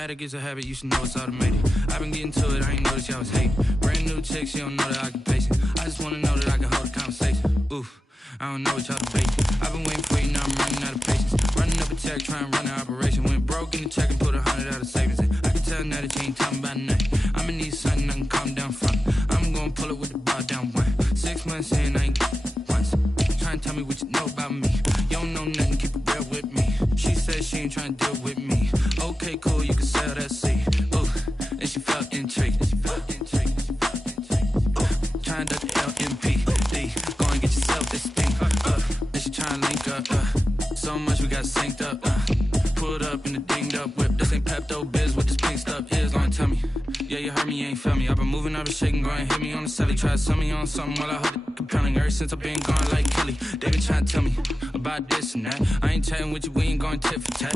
Automatic is a habit, you should know it's automated. I've been getting to it, I ain't noticed y'all was hating. Brand new chick, she don't know that I can pace it. I just wanna know that I can hold a conversation. Oof, I don't know what y'all debating. I've been waiting for you, now I'm running out of patience. Running up a check, trying to run an operation. Went broke in the check and put 100 out of savings in. I can tell now that you ain't talking about nothing. I'ma need something I can calm down from. I'm gonna pull it with the bar down one. 6 months in, I ain't once. Trying to tell me what you know about me. You don't know nothing, keep it real with me. She said she ain't trying to deal with me. Okay, cool, you can sell that seed. Ooh, and she felt intrigued. Trying to LMPD. Go and get yourself this thing. And she trying to link up. So much we got synced up. Pulled up in the dinged up whip. This ain't Pepto Biz, what this pink stuff is. Gonna tell me. Yeah, you heard me, you ain't felt me. I've been moving out of shaking, go and hit me on the celly. Try to sell me on something while I hold it compelling. Ever since I've been gone like Kelly. They been trying to tell me about this and that. I ain't chatting with you, we ain't going tit for tat.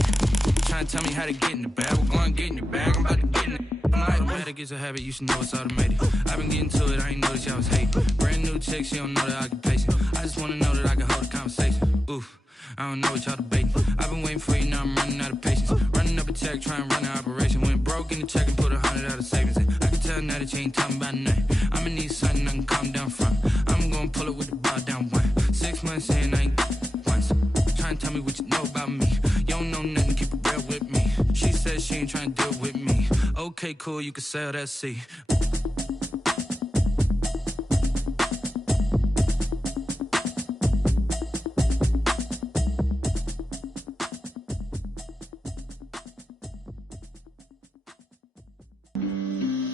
Trying to tell me how to get in the bag. We're going to get in the bag, I'm about to get in it. I'm like, automatic is a habit, you should know it's automated. I've been getting to it, I ain't noticed y'all was hating. Brand new chick, she don't know that I can pace it. I just wanna know that I can hold a conversation. Oof, I don't know what y'all debating. I've been waiting for you, now I'm running out of patience. Running up a check, trying to run an operation. Went broke in the check and put 100 out of savings in. I can tell now that you ain't talking about nothing. I'ma need something I can calm down from. I'm gonna pull it with the bar down one. 6 months in, I ain't once. Trying to tell me what you know about me. You don't know nothing, keep it real with me. She said she ain't trying to deal with me. Okay, cool, you can sell that seed.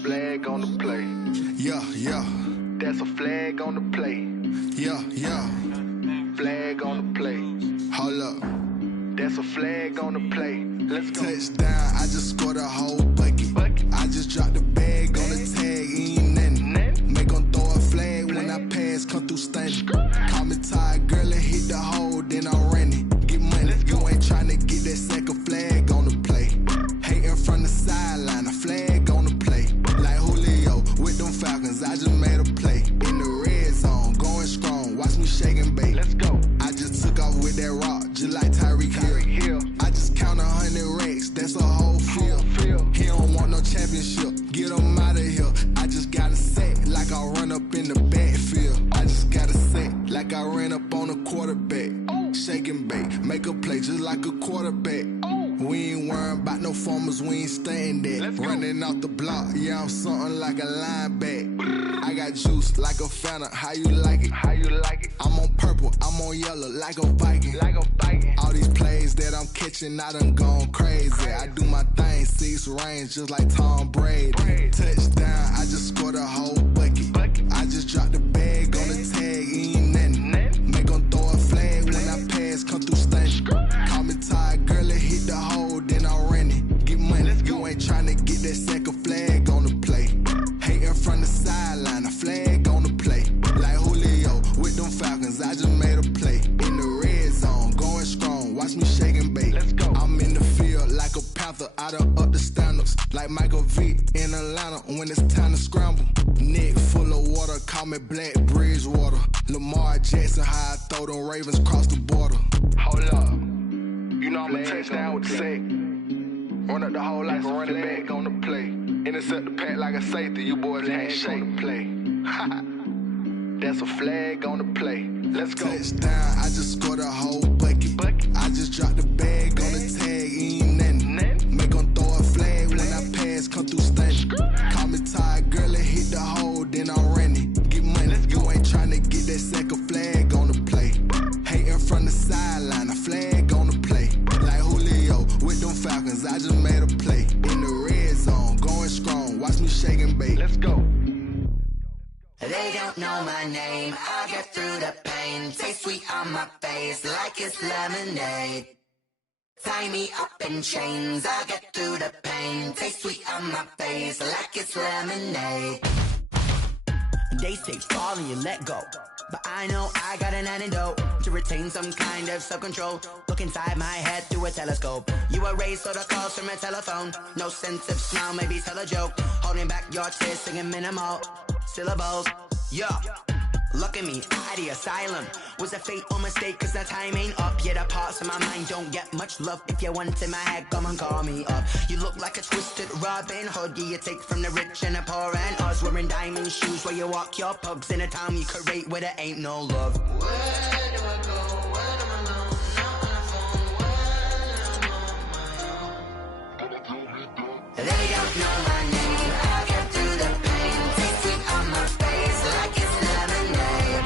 Flag on the play. Yeah, yeah. That's a flag on the play. Yeah, yeah. Flag on the play. Hold up. That's a flag on the play. Let's go. Touchdown, I just scored a whole bucket. I just dropped the bag on the tag, ain't nothing. Make 'em throw a flag when I pass, come through stunning. Call me tired, girl, and hit the hole, then I'm running. Get money, you ain't tryna get that second flag on the play. Hating from the sideline, a flag on the play. Like Julio with them Falcons, I just made a play. In the red zone, going strong, watch me shake and bake. Let's go. I just took off with that rock, just like Tyreek Hill. I just count 100 racks, that's a whole field. He don't want no championship, get him out of here. I just gotta set like I run up in the backfield. I just gotta set like I ran up on a quarterback. Shake and bake, make a play just like a quarterback. We ain't worrying about no formers, we ain't staying there. Running off the block, yeah, I'm something like a linebacker. I got juice like a Fanta, how you like it? How you like it? I'm on purple, I'm on yellow, like a Viking. Like a Viking. All these plays that I'm catching, I done gone crazy. I do my thing, 6 range, just like Tom Brady. Touchdown, I just scored a whole bucket. I just dropped the bag on the tag, ain't nothing. Make 'em throw a flag when I pass, come through stunning. Call me tired, girl, and hit the hole, then I'm running. Get money, you ain't tryna get that second flag on the play. Hating from the sideline, a flag on the play. Like Julio with them Falcons, I just made a play. In the red zone, going strong, watch me shake and bake. Let's go. I'm in the field like a Panther, I done up the standards. Like Michael Vick in Atlanta when it's time to scramble. Neck full of water, call me Black Bridgewater. Lamar Jackson, how I throw them Ravens across the border. Hold up. You know I'm a touchdown with the sack. Run up the hole like a running back on the play. Intercept the pack like a safety. You boys ain't shake the play. That's a flag on the play. Let's go. Touchdown, I just scored a whole bucket. I just dropped the bag on the tag, ain't nothing. Make 'em throw a flag when I pass, come through stunning. Call me tired, girl, and hit the hole, then I'm running. Get money, you ain't tryna get that second flag on the play. Hating from the sideline, a flag on the play. Like Julio with them Falcons, I just made a play. In the red zone, going strong, watch me shake and bake. Let's go. They don't know my name, I'll get through the pain. Taste sweet on my face like it's lemonade. Tie me up in chains, I'll get through the pain. Taste sweet on my face like it's lemonade. They say fall and you let go, but I know I got an antidote to retain some kind of self-control. Look inside my head through a telescope. You erase all the calls from a telephone. No sense of smile, maybe tell a joke. Holding back your tears, singing minimal syllables. Yeah, Look at me, out of the asylum. Was a fate or mistake, cause the time ain't up. Yet the parts of my mind don't get much love. If you want in my head, come and call me up. You look like a twisted Robin Hood. You take from the rich and the poor and us. Wearing diamond shoes where you walk your pugs. In a town you create where there ain't no love. Where do I go? Where am I alone? Not on the phone. Where am I on my own? They don't know my name. I'll get through the pain. Taste sweet on my face like it's lemonade.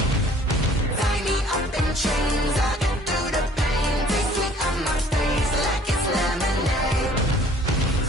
Tie me up in chains. I'll get through the pain. Taste sweet on my face like it's lemonade.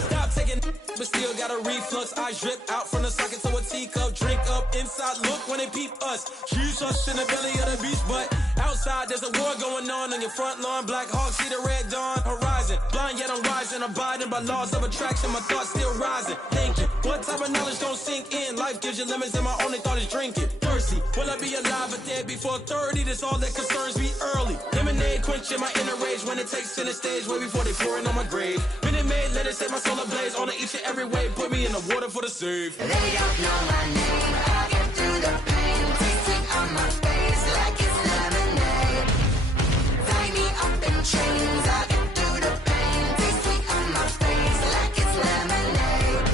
Stop taking, but still got a reflux. I drip out from the socket to a teacup. Drink up inside, look when they peep us. Huge us in the belly of the beach, but outside there's a war going on your front lawn. Black Hawk, see the red dawn horizon. Blind yet I'm rising, abiding by laws of attraction. My thoughts still rising. Thinking, what type of knowledge don't sink in? Life gives you lemons and my only thought is drinking. Thirsty, will I be alive or dead before 30? That's all that concerns me early. Lemonade quenching my inner rage when it takes center stage way before they pour it on my grave. Minute Maid, let it set my soul ablaze. On each and every way, put me in the water for the save. They don't know my name. I'll get through the pain. Taste sweet on my face like it's lemonade. Tie me up in chains. I'll get through the pain. Taste sweet on my face like it's lemonade.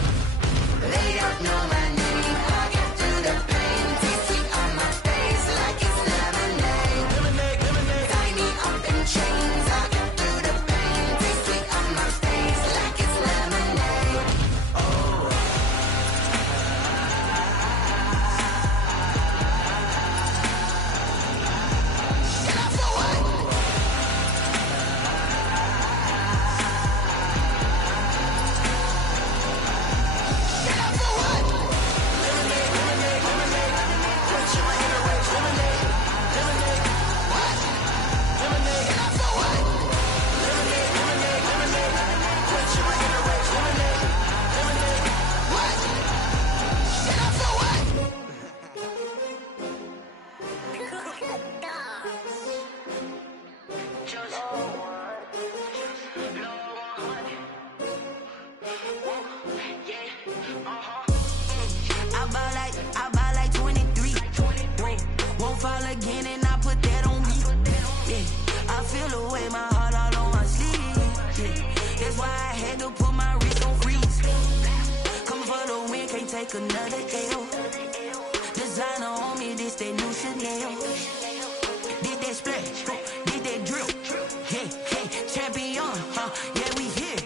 They don't know my name. I'll get through the pain. Taste sweet on my face like it's lemonade. Tie me up in chains. I'll get through the pain. Taste sweet on my face like it's lemonade. I buy like 23. Won't fall again and I put that on me. Yeah, I feel the way, my heart all on my sleeve. Yeah, that's why I had to put my wrist on freeze. Coming for the win, can't take another L. Designer on me, this that new Chanel. Did that splash, did that drill. Yeah, champion, yeah, we here.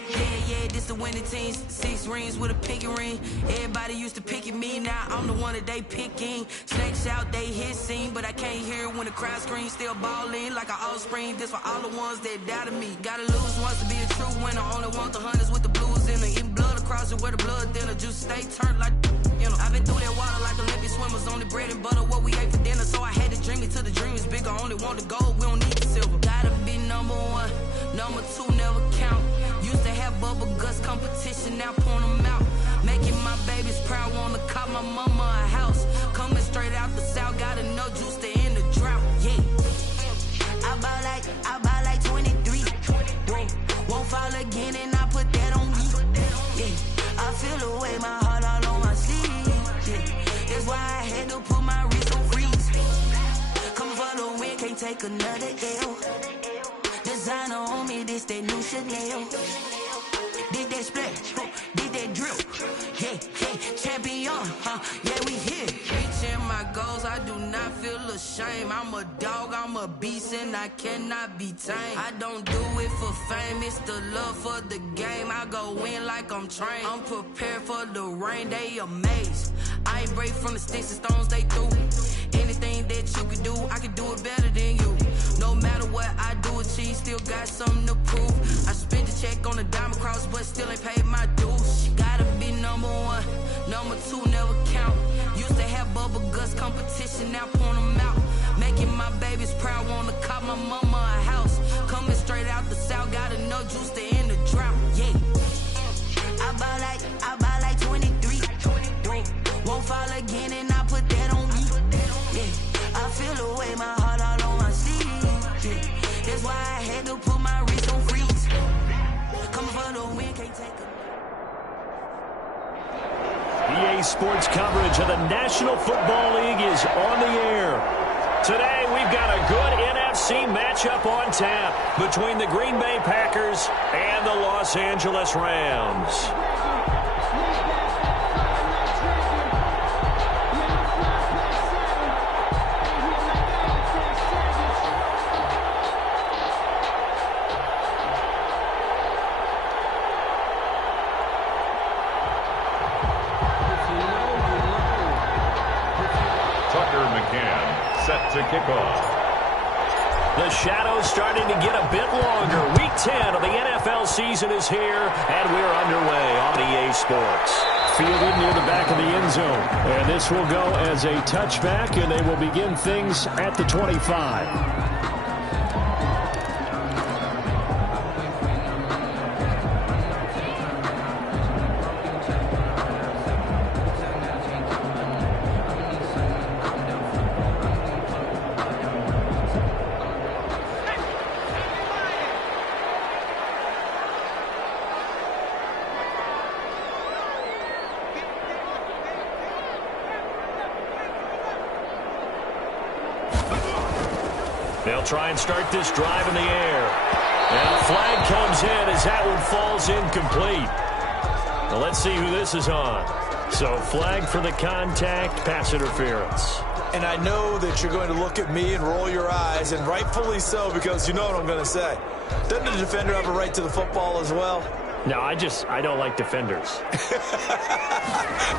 Yeah, this the winning teams. 6 rings with a pinky ring. Everybody used to pick at me, now I'm the one that they picking. Snakes out, they hit scene, but I can't hear it when the crowd screams. Still ballin' like an offspring. This for all the ones that doubted me. Gotta lose once to be a true winner. Only want the hunters with the blues in it. Eating blood across it where the blood thinner. Juice stay turned like, you know. I've been through that water like Olympic swimmers. Only bread and butter, what we ate for dinner. So I had to dream it till the dream is bigger. Only want the gold, we don't need the silver. Gotta be number 1, number 2 never count. Used to have bubble guts competition, now point them out. Making my babies proud, wanna call my mama a house. Coming straight out the south, got enough juice to end the drought. Yeah, I buy like 23. Won't fall again and I put that on me. Yeah, I feel the way, my heart all on my sleeve. Yeah, that's why I had to put my wrist on freeze. Coming for the win, can't take another L. Designer on me, this that new Chanel. Did that splash, did that drill. Yeah, champion, yeah, we here. Reaching my goals, I do not feel ashamed. I'm a dog, I'm a beast, and I cannot be tamed. I don't do it for fame, it's the love for the game. I go in like I'm trained. I'm prepared for the rain, they amazed. I ain't break from the sticks and stones they threw. Anything that you can do, I can do it better than you. No matter what I do, achieve, still got something to prove. I spent the check on the diamond cross, but still ain't paid my dues. Gotta be number 1, number 2 never count. Used to have bubble guts competition, now point them out. Making my babies proud, wanna call my mama a house. Coming straight out the south, got enough juice to end the drought. Yeah, I buy like 23. Won't fall again and I put that on me. Yeah, I feel the way, my heart all on my sleeve. Yeah, that's why I had to put my wrist on freeze. Coming for the win, can't take a... NBA sports coverage of the National Football League is on the air. Today, we've got a good NFC matchup on tap between the Green Bay Packers and the Los Angeles Rams. Set to kick off. The shadow's starting to get a bit longer. Week 10 of the NFL season is here, and we're underway on EA Sports. Fielded near the back of the end zone. And this will go as a touchback, and they will begin things at the 25. They'll try and start this drive in the air. And a flag comes in as that one falls incomplete. Now let's see who this is on. So flag for the contact, pass interference. And I know that you're going to look at me and roll your eyes, and rightfully so, because you know what I'm going to say. Doesn't the defender have a right to the football as well? No, I don't like defenders.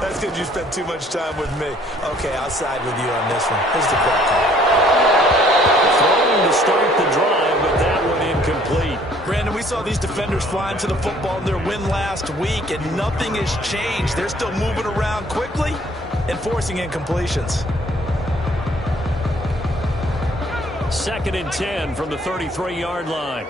That's because you spent too much time with me. Okay, I'll side with you on this one. Here's the call. Throwing to start the drive, but that one incomplete. Brandon, we saw these defenders flying to the football in their win last week, and nothing has changed. They're still moving around quickly and forcing incompletions. 2nd and 10 from the 33-yard line.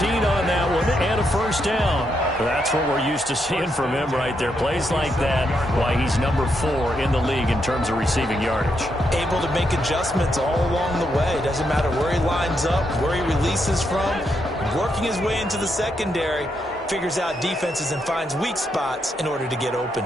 On that one, and a first down. That's what we're used to seeing from him right there. Plays like that, why he's number 4 in the league in terms of receiving yardage. Able to make adjustments all along the way. Doesn't matter where he lines up, where he releases from. Working his way into the secondary, figures out defenses and finds weak spots in order to get open.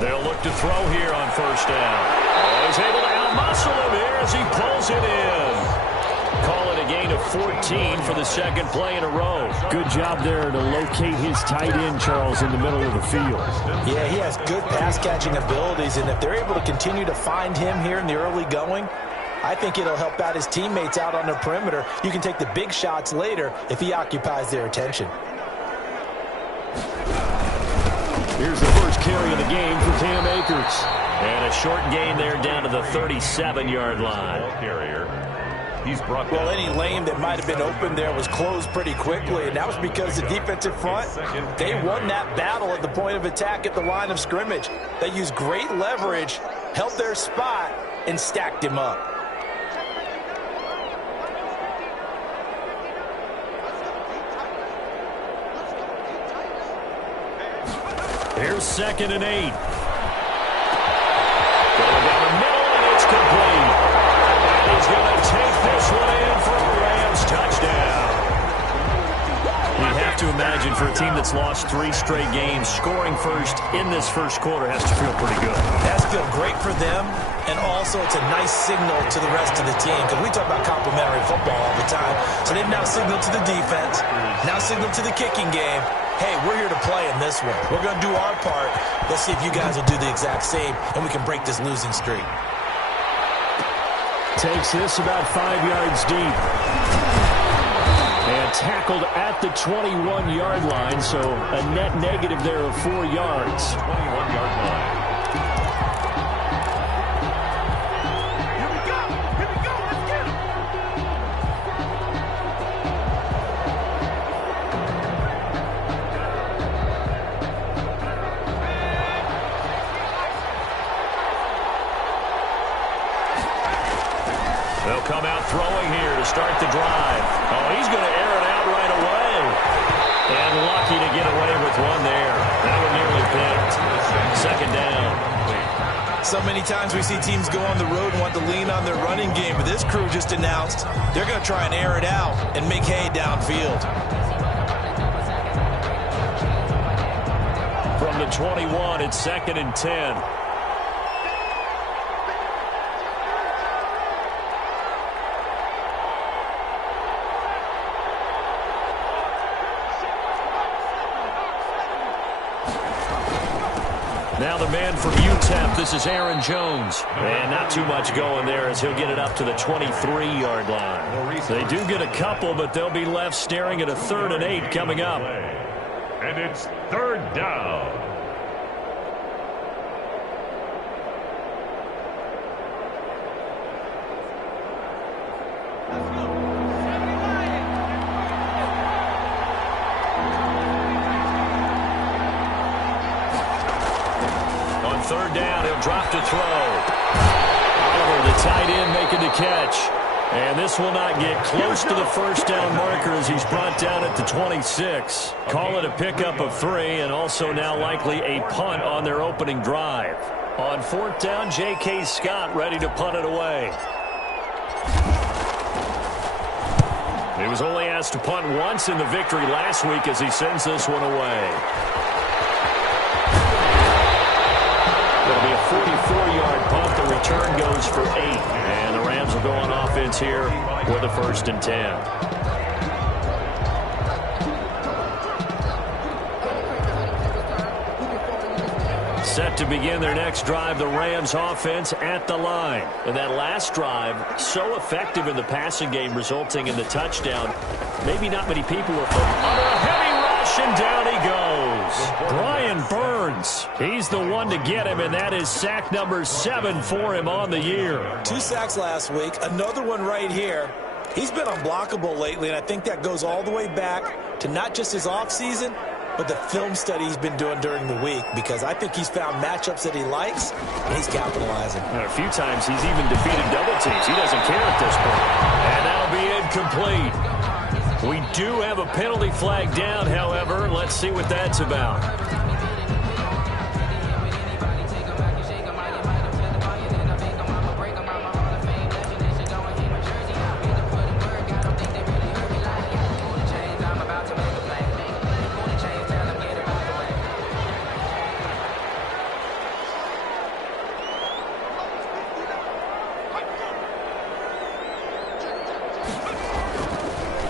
They'll look to throw here on first down. Oh, he's able to out-muscle him here as he pulls it in. Call it a gain of 14 for the second play in a row. Good job there to locate his tight end, Charles, in the middle of the field. Yeah, he has good pass-catching abilities, and if they're able to continue to find him here in the early going, I think it'll help out his teammates out on the perimeter. You can take the big shots later if he occupies their attention. Here's the first carry of the game for Cam Akers. And a short gain there down to the 37-yard line. He's brought well, any lane that might have been open there was closed pretty quickly, and that was because the defensive front, they won that battle at the point of attack at the line of scrimmage. They used great leverage, held their spot, and stacked him up. Here's 2nd and 8. Going down the middle, and it's complete. And he's going to take this one in for a Rams touchdown. You have to imagine for a team that's lost 3 straight games, scoring first in this first quarter has to feel pretty good. It has to feel great for them, and also it's a nice signal to the rest of the team, because we talk about complimentary football all the time. So they've now signaled to the defense, now signaled to the kicking game. Hey, we're here to play in this one. We're going to do our part. Let's see if you guys will do the exact same, and we can break this losing streak. Takes this about 5 yards deep. And tackled at the 21-yard line, so a net negative there of 4 yards. 21-yard line. So many times we see teams go on the road and want to lean on their running game, but this crew just announced they're going to try and air it out and make hay downfield. From the 21, it's 2nd and 10. Now the man from UTEP, this is Aaron Jones. And not too much going there as he'll get it up to the 23-yard line. They do get a couple, but they'll be left staring at a 3rd and 8 coming up. And it's 3rd down. On 3rd down, he'll drop to throw. Oliver, the tight end, making the catch. And this will not get close to the 1st down marker as he's brought down at the 26. Call it a pickup of 3 and also now likely a punt on their opening drive. On 4th down, J.K. Scott ready to punt it away. He was only asked to punt once in the victory last week as he sends this one away. It'll be a 44-yard punt. The return goes for 8. And the Rams will go on offense here with a 1st and 10. Set to begin their next drive, the Rams offense at the line. And that last drive, so effective in the passing game, resulting in the touchdown. Maybe not many people were under a heavy rush, and down he goes. Brian Burns, he's the one to get him, and that is sack number 7 for him on the year. 2 sacks last week, another one right here. He's been unblockable lately, and I think that goes all the way back to not just his offseason, but the film study he's been doing during the week, because I think he's found matchups that he likes, and he's capitalizing. And a few times he's even defeated double teams. He doesn't care at this point. And that'll be incomplete. We do have a penalty flag down, however. Let's see what that's about.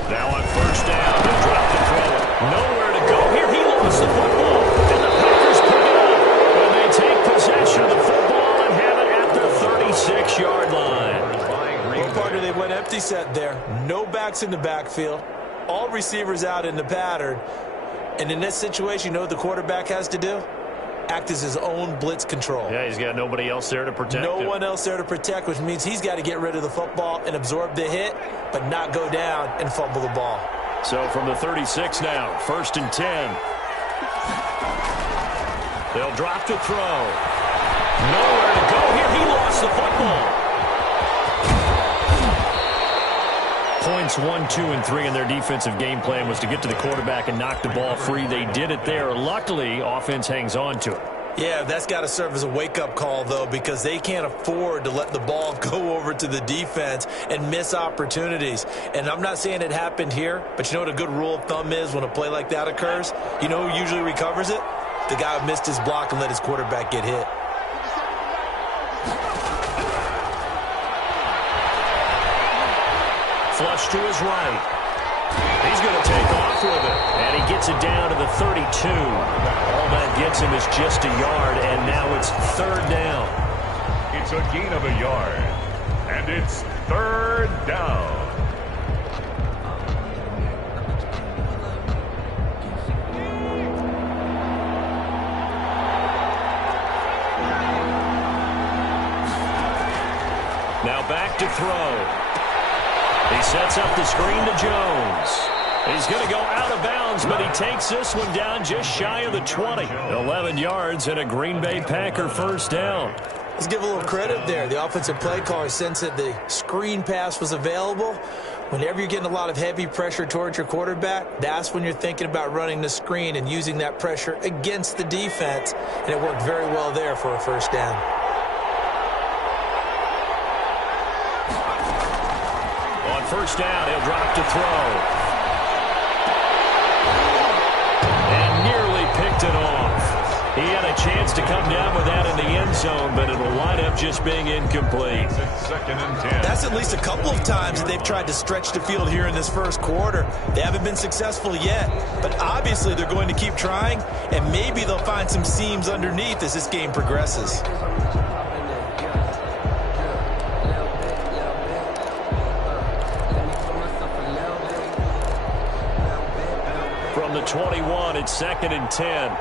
Now on 1st down, he'll drop the throw. Nowhere to go here. He lost the football. And the Packers pick it up. And they take possession of the football and have it at the 36-yard line. What part they went empty set there? No backs in the backfield. All receivers out in the pattern. And in this situation, you know what the quarterback has to do? Act as his own blitz control. Yeah, he's got nobody else there to protect him. No one else there to protect, which means he's got to get rid of the football and absorb the hit, but not go down and fumble the ball. So from the 36 now, 1st and 10. They'll drop to throw. Nowhere to go here. He lost the football. Points 1, 2, and 3 in their defensive game plan was to get to the quarterback and knock the ball free. They did it there. Luckily, offense hangs on to it. Yeah, that's got to serve as a wake-up call, though, because they can't afford to let the ball go over to the defense and miss opportunities. And I'm not saying it happened here, but you know what a good rule of thumb is when a play like that occurs? You know who usually recovers it? The guy who missed his block and let his quarterback get hit. Flush to his right. He's going to take off with it. And he gets it down to the 32. All that gets him is just a yard, and now it's 3rd down. It's a gain of a yard. And it's 3rd down. Now back to throw. He sets up the screen to Jones. He's going to go out of bounds, but he takes this one down just shy of the 20. 11 yards and a Green Bay Packer 1st down. Let's give a little credit there. The offensive play caller sensed that the screen pass was available. Whenever you're getting a lot of heavy pressure towards your quarterback, that's when you're thinking about running the screen and using that pressure against the defense. And it worked very well there for a 1st down. first down. He'll drop to throw. And nearly picked it off. He had a chance to come down with that in the end zone, but it will wind up just being incomplete. Second and 10. That's at least a couple of times that they've tried to stretch the field here in this first quarter. They haven't been successful yet, but obviously they're going to keep trying, and maybe they'll find some seams underneath as this game progresses. From the 21, it's second and 10.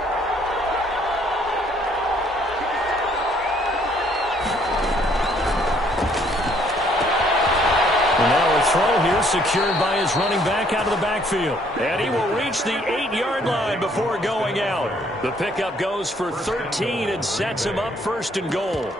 Throw here secured by his running back out of the backfield. And he will reach the 8-yard line before going out. The pickup goes for 13 and sets him up first and goal.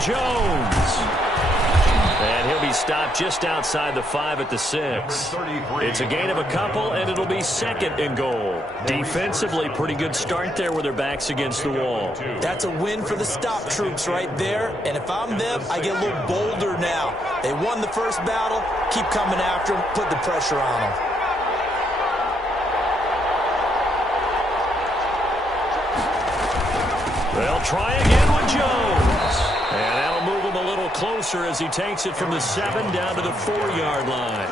Jones. And he'll be stopped just outside the 5 at the 6. It's a gain of a couple, and it'll be second and goal. Defensively, pretty good start there with their backs against the wall. That's a win for the stop troops right there, and if I'm them, I get a little bolder now. They won the first battle. Keep coming after them. Put the pressure on them. They'll try again with Jones. And that'll move him a little closer as he takes it from the 7 down to the 4-yard line.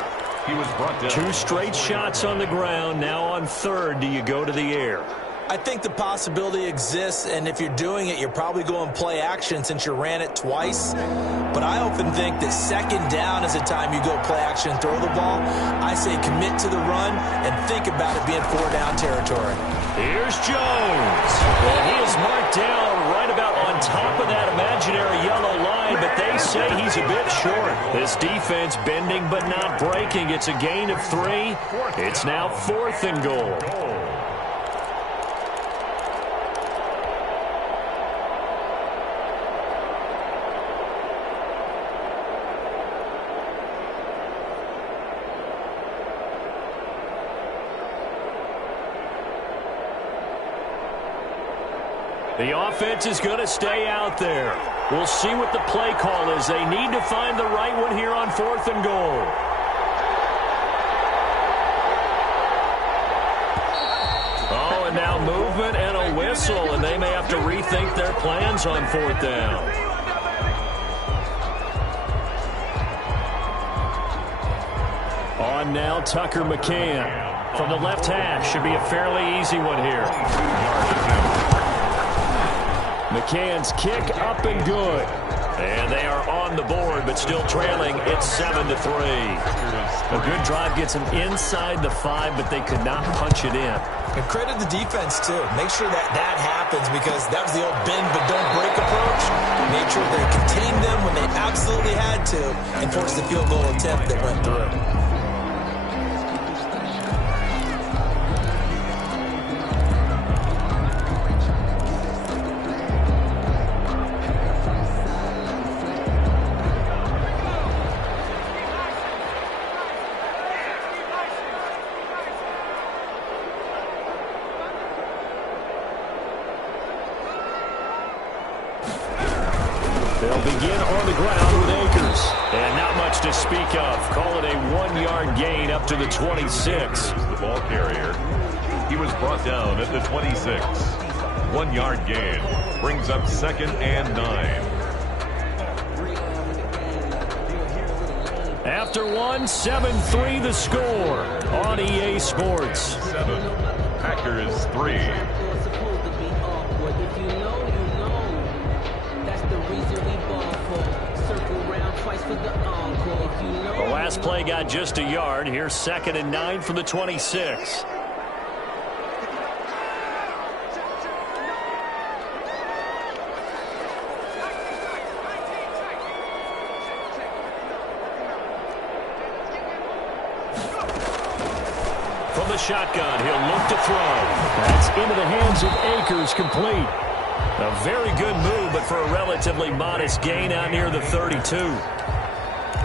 He was brought down. 2 straight shots on the ground. Now on third, do you go to the air? I think the possibility exists, and if you're doing it, you're probably going play action since you ran it twice. But I often think that second down is the time you go play action and throw the ball. I say commit to the run and think about it being 4-down territory. Here's Jones. And he is marked down right about on top of that imaginary yellow line, but they say he's a bit short. This defense bending but not breaking. It's a gain of 3. It's now 4th and goal. The offense is going to stay out there. We'll see what the play call is. They need to find the right one here on 4th and goal. Oh, and now movement and a whistle, and they may have to rethink their plans on 4th down. On now, Tucker McCann from the left hash. Should be a fairly easy one here. McCann's kick up and good. And they are on the board, but still trailing. It's 7-3. A good drive gets them inside the 5, but they could not punch it in. And credit the defense, too. Make sure that happens, because that was the old bend but don't break approach. Made sure they contained them when they absolutely had to and forced the field goal attempt that went through. They'll begin on the ground with Akers. And not much to speak of. Call it a 1-yard gain up to the 26. The ball carrier. He was brought down at the 26. 1-yard gain. Brings up 2nd and 9. After 7-3 the score on EA Sports. 7. Packers 3. The last play got just a yard. Here's 2nd and 9 from the 26. From the shotgun, he'll look to throw. That's into the hands of Akers, complete. A very good move, but for a relatively modest gain out near the 32.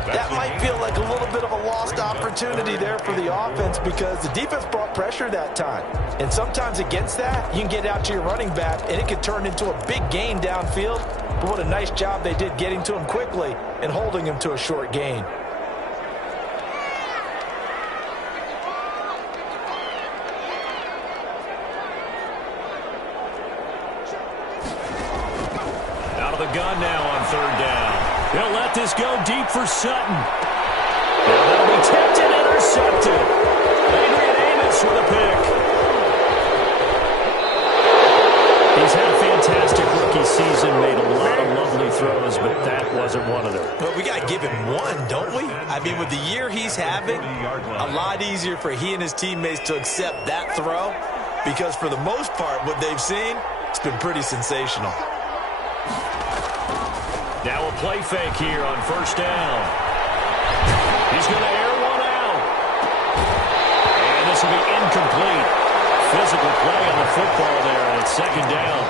That might feel like a little bit of a lost opportunity there for the offense because the defense brought pressure that time. And sometimes against that, you can get out to your running back, and it could turn into a big gain downfield. But what a nice job they did getting to him quickly and holding him to a short gain. Out of the gun now on third down. He'll let this go deep for Sutton. And that'll be tipped and intercepted. Adrian Amos with a pick. He's had a fantastic rookie season, made a lot of lovely throws, but that wasn't one of them. Well, we got to give him one, don't we? I mean, with the year he's having, a lot easier for he and his teammates to accept that throw because for the most part, what they've seen, it's been pretty sensational. Now a play fake here on first down. He's going to air one out. And this will be incomplete. Physical play on the football there, and it's second down.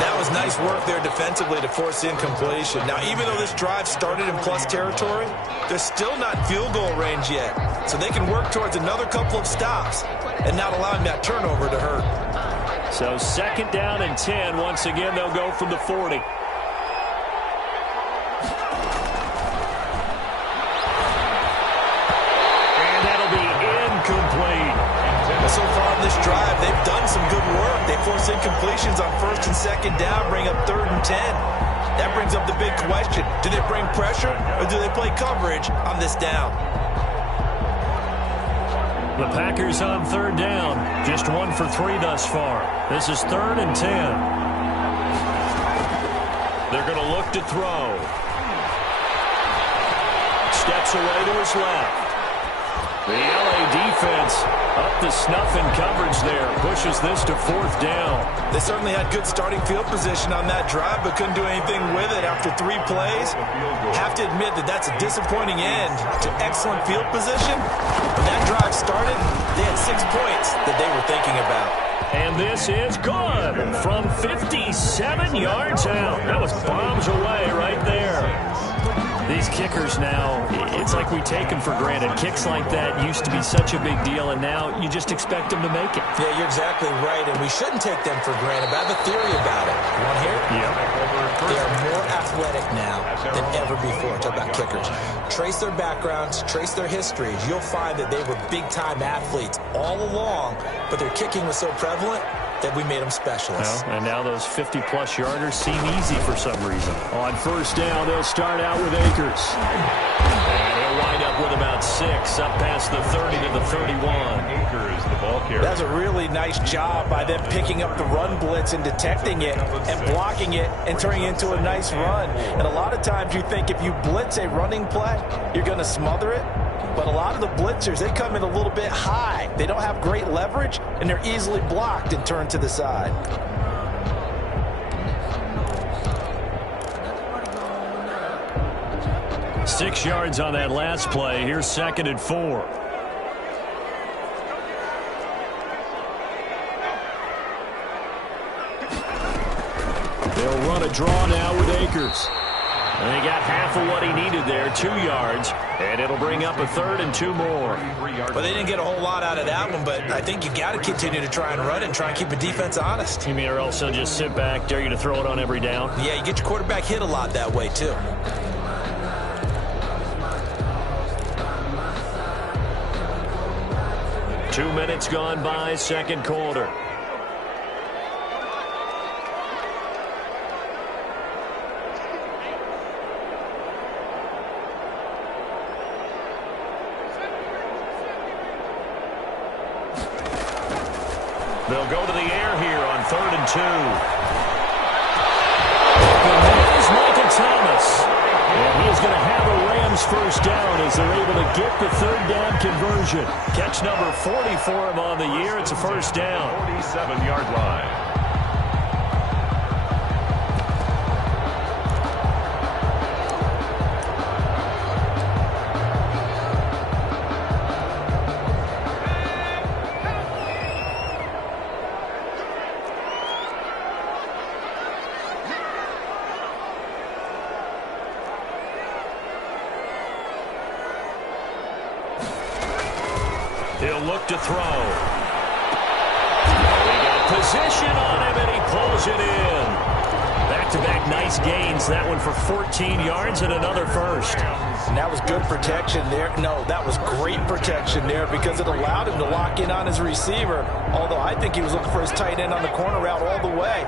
That was nice work there defensively to force incompletion. Now, even though this drive started in plus territory, they're still not in field goal range yet. So they can work towards another couple of stops and not allowing that turnover to hurt. So second down and 10. Once again, they'll go from the 40. So far in this drive, they've done some good work. They force incompletions on first and second down, bring up third and 10. That brings up the big question. Do they bring pressure or do they play coverage on this down? The Packers on third down. Just 1 for 3 thus far. This is third and 10. They're going to look to throw. Steps away to his left. The LA defense up to snuff in coverage there. Pushes this to fourth down. They certainly had good starting field position on that drive, but couldn't do anything with it after 3 plays. Have to admit that that's a disappointing end to excellent field position. When that drive started, they had 6 points that they were thinking about. And this is good from 57 yards out. That was bombs away right there. These kickers now, it's like we take them for granted. Kicks like that used to be such a big deal, and now you just expect them to make it. Yeah, you're exactly right, and we shouldn't take them for granted. But I have a theory about it. You want to hear it? Yeah. They are more athletic now than ever before. Talk about kickers. Trace their backgrounds, trace their histories. You'll find that they were big-time athletes all along, but their kicking was so prevalent that we made them specialists. Well, and now those 50-plus yarders seem easy for some reason. On first down, they'll start out with Akers. And he'll wind up with about 6, up past the 30 to the 31. Akers, the ball carrier. That's a really nice job by them picking up the run blitz and detecting it and blocking it and turning it into a nice run. And a lot of times you think if you blitz a running play, you're going to smother it. But a lot of the blitzers, they come in a little bit high. They don't have great leverage, and they're easily blocked and turned to the side. Six yards on that last play. Here's second and 4. They'll run a draw now with Akers. And he got half of what he needed there, 2 yards, and it'll bring up a third and 2 more. Well, they didn't get a whole lot out of that one, but I think you got to continue to try and run and try and keep the defense honest. You mean or else they'll just sit back, dare you to throw it on every down? Yeah, you get your quarterback hit a lot that way, too. Two minutes gone by, second quarter. They'll go to the air here on third and 2. And there's Michael Thomas. And he is going to have a Rams first down as they're able to get the third down conversion. Catch number 40 for him on the year. It's a first down. 47-yard line. He'll look to throw. He got position on him, and he pulls it in. Back-to-back nice gains. That one for 14 yards and another first. And that was good protection there. No, that was great protection there because it allowed him to lock in on his receiver. Although I think he was looking for his tight end on the corner route all the way.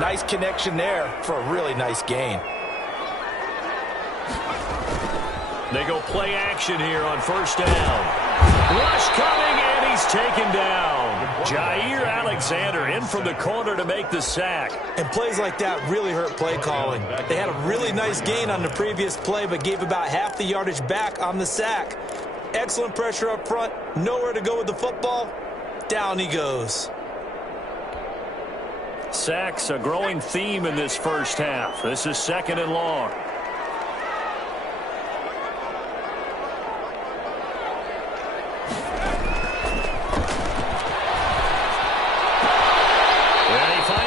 Nice connection there for a really nice gain. They go play action here on first down. Rush coming, and he's taken down. Jair Alexander in from the corner to make the sack. And plays like that really hurt play calling. They had a really nice gain on the previous play, but gave about half the yardage back on the sack. Excellent pressure up front. Nowhere to go with the football. Down he goes. Sacks, a growing theme in this first half. This is 2nd and long.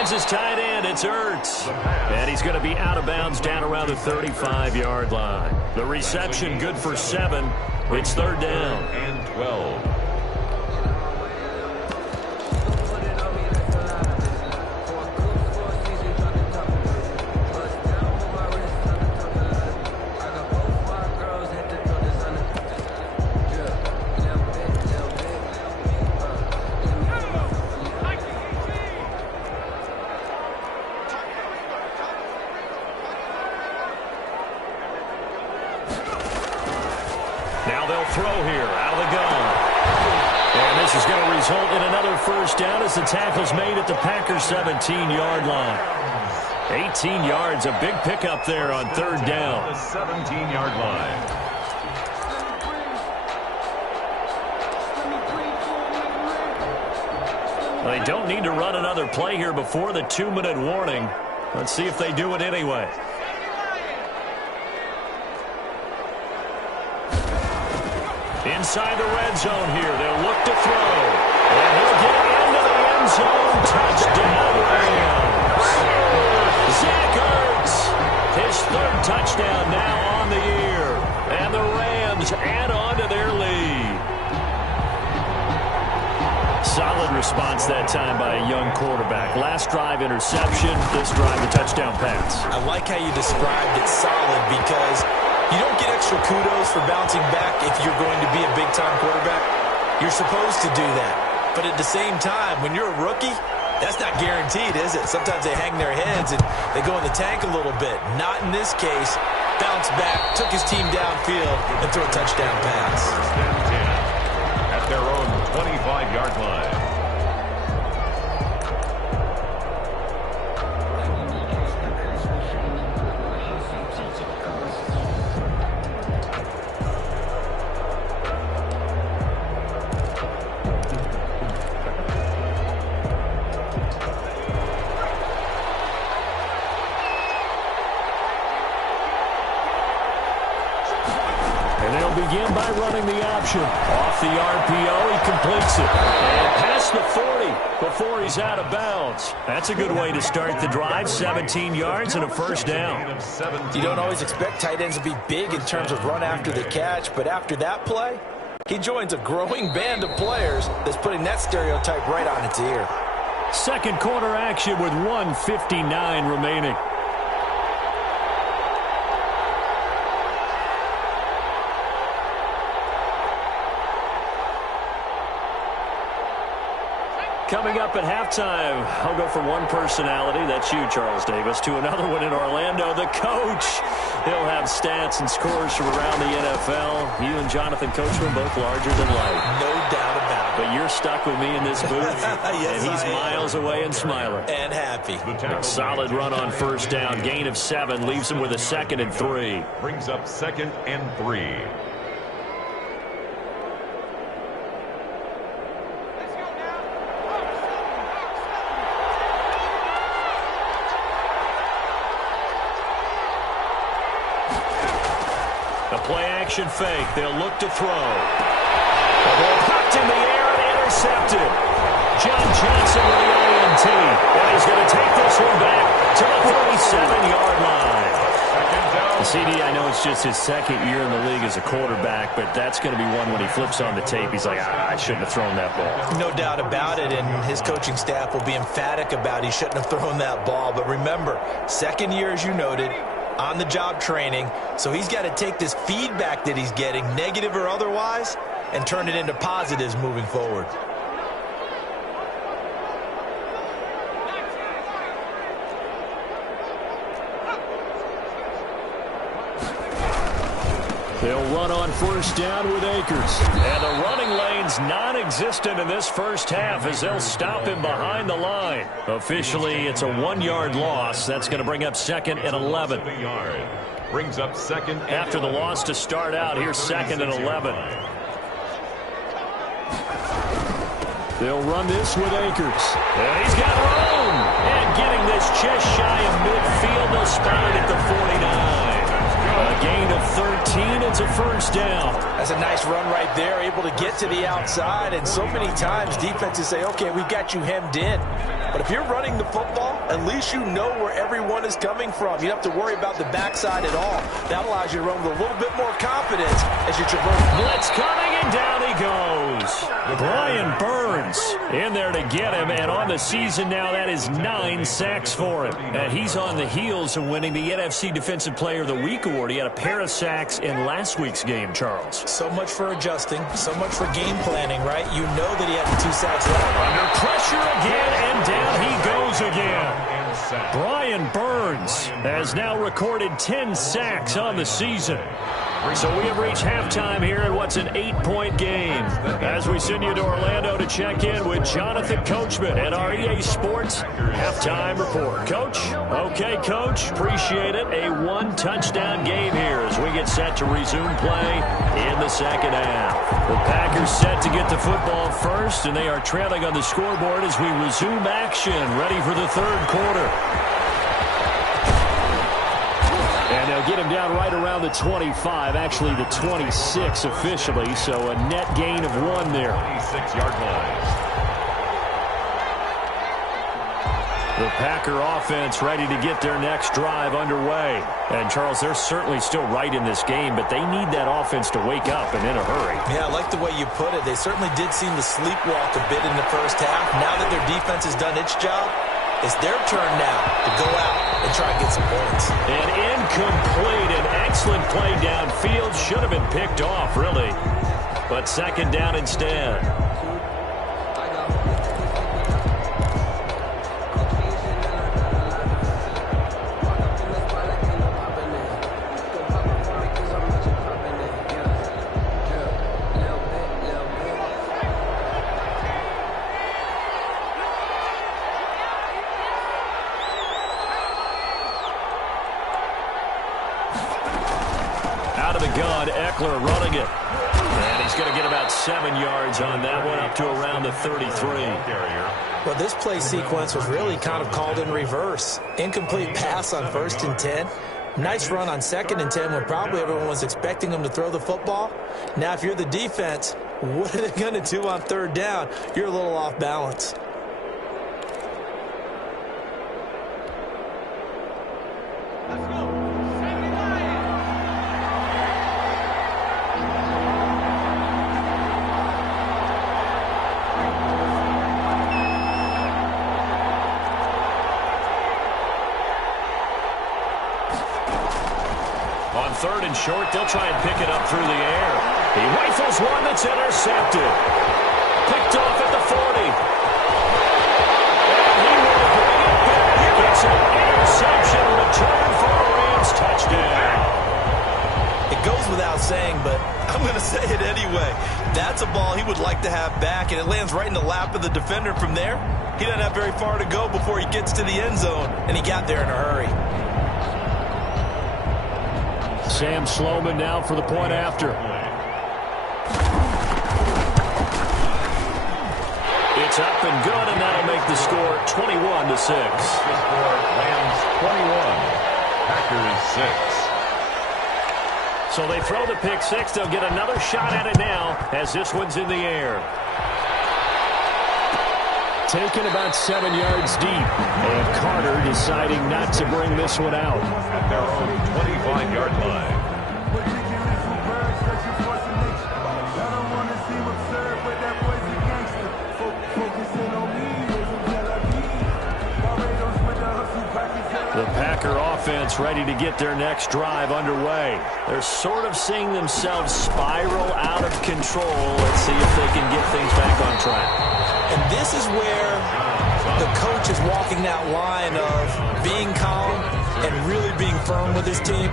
His tight end, it's Ertz. And he's going to be out of bounds down around the 35-yard line. The reception good for 7. It's 3rd down. And 12. Now they'll throw here out of the gun. And this is going to result in another first down as the tackle's made at the Packers' 17-yard line. 18 yards, a big pickup there on 3rd down. The 17-yard line. They don't need to run another play here before the 2-minute warning. Let's see if they do it anyway. Inside the red zone here. They'll look to throw. And he'll get into the end zone. Touchdown, Rams. Zach Ertz. His 3rd touchdown now on the year. And the Rams add on to their lead. Solid response that time by a young quarterback. Last drive interception. This drive a touchdown pass. I like how you described it solid because you don't get extra kudos for bouncing back if you're going to be a big-time quarterback. You're supposed to do that. But at the same time, when you're a rookie, that's not guaranteed, is it? Sometimes they hang their heads and they go in the tank a little bit. Not in this case. Bounce back, took his team downfield, and threw a touchdown pass. First and 10 at their own 25-yard line. Begin by running the option. Off the RPO, he completes it. And past the 40 before he's out of bounds. That's a good way to start the drive. 17 yards and a first down. You don't always expect tight ends to be big in terms of run after the catch, but after that play, he joins a growing band of players that's putting that stereotype right on its ear. Second quarter action with 1:59 remaining. Coming up at halftime, I'll go from one personality, that's you, Charles Davis, to another one in Orlando, the coach. He'll have stats and scores from around the NFL. You and Jonathan Coachman both larger than life. No doubt about it. But you're stuck with me in this booth, yes, and he's miles away and smiling. And happy. A solid run on first down, gain of 7, leaves him with a 2nd and 3. Brings up 2nd and 3. Play-action fake. They'll look to throw. The ball popped in the air and intercepted. John Johnson with the INT. And he's going to take this one back to the 37-yard line. Second down CD, I know it's just his second year in the league as a quarterback, but that's going to be one when he flips on the tape, he's like, I shouldn't have thrown that ball. No doubt about it, and his coaching staff will be emphatic about he shouldn't have thrown that ball. But remember, second year, as you noted, on-the-job training, so he's got to take this feedback that he's getting, negative or otherwise, and turn it into positives moving forward. They'll run on first down with Akers. And the running lane's non-existent in this first half as they'll stop him behind the line. Officially, it's a 1-yard loss. That's going to bring up 2nd and 11. Brings up 2nd. After the loss to start out, here's 2nd and 11. They'll run this with Akers. And he's got room. And getting this just shy of midfield. They'll spot it at the 49. A gain of 13. It's a first down. That's a nice run right there, able to get to the outside. And so many times defenses say, okay, we've got you hemmed in. But if you're running the football, at least you know where everyone is coming from. You don't have to worry about the backside at all. That allows you to run with a little bit more confidence as you traverse. Blitz coming, and down he goes. Brian Burns in there to get him. And on the season now, that is 9 sacks for him. And he's on the heels of winning the NFC Defensive Player of the Week award. He had a pair of sacks in last week's game, Charles. So much for adjusting, so much for game planning, right? You know that he had the 2 sacks left. Under pressure again, and down he goes again. Brian Burns has now recorded 10 sacks on the season. So we have reached halftime here in what's an 8-point game. As we send you to Orlando to check in with Jonathan Coachman at our EA Sports Halftime Report. Coach? Okay, Coach. Appreciate it. A 1-touchdown game here as we get set to resume play in the second half. The Packers set to get the football first, and they are trailing on the scoreboard as we resume action, ready for the third quarter. And they'll get him down right around the 25, actually the 26 officially, so a net gain of 1 there. 26-yard line. The Packer offense ready to get their next drive underway. And, Charles, they're certainly still right in this game, but they need that offense to wake up and in a hurry. Yeah, I like the way you put it. They certainly did seem to sleepwalk a bit in the first half. Now that their defense has done its job, it's their turn now to go out and try and get some points. An incomplete, an excellent play downfield. Should have been picked off, really. But second down instead. Running it. And he's going to get about 7 yards on that one, up to around the 33. Well, this play sequence was really kind of called in reverse. Incomplete pass on 1st and 10. Nice run on 2nd and 10 when probably everyone was expecting him to throw the football. Now, if you're the defense, what are they going to do on 3rd down? You're a little off balance. On 3rd and short, they'll try and pick it up through the air. He rifles one that's intercepted. Picked off at the 40. And he will bring it back. It's an interception return for a Rams touchdown. It goes without saying, but I'm going to say it anyway. That's a ball he would like to have back, and it lands right in the lap of the defender from there. He doesn't have very far to go before he gets to the end zone, and he got there in a hurry. Sam Sloman now for the point after. It's up and good, and that'll make the score 21-6. Rams 21, Packers 6. So they throw the pick six. They'll get another shot at it now as this one's in the air. taken about 7 yards deep. And Carter deciding not to bring this one out. At their own 25-yard line. The Packer offense ready to get their next drive underway. They're sort of seeing themselves spiral out of control. Let's see if they can get things back on track. And this is where the coach is walking that line of being calm and really being firm with his team.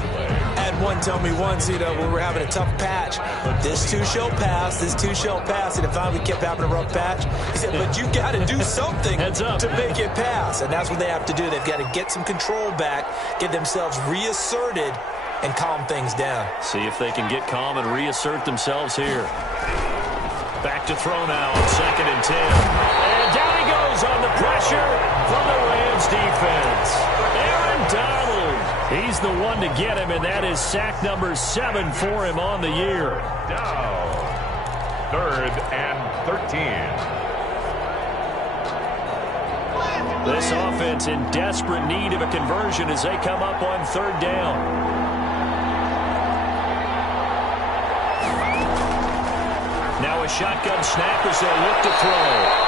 I had one tell me once, when we were having a tough patch, this too shall pass, this too shall pass. And finally we kept having a rough patch. He said, but you got to do something to make it pass. And that's what they have to do. They've got to get some control back, get themselves reasserted, and calm things down. See if they can get calm and reassert themselves here. Back to throw now on 2nd and 10. And down he goes on the pressure from the Rams defense. Aaron Donald. He's the one to get him, and that is sack number 7 for him on the year. Down. 3rd and 13. This offense in desperate need of a conversion as they come up on 3rd down. Now a shotgun snap as they look to throw.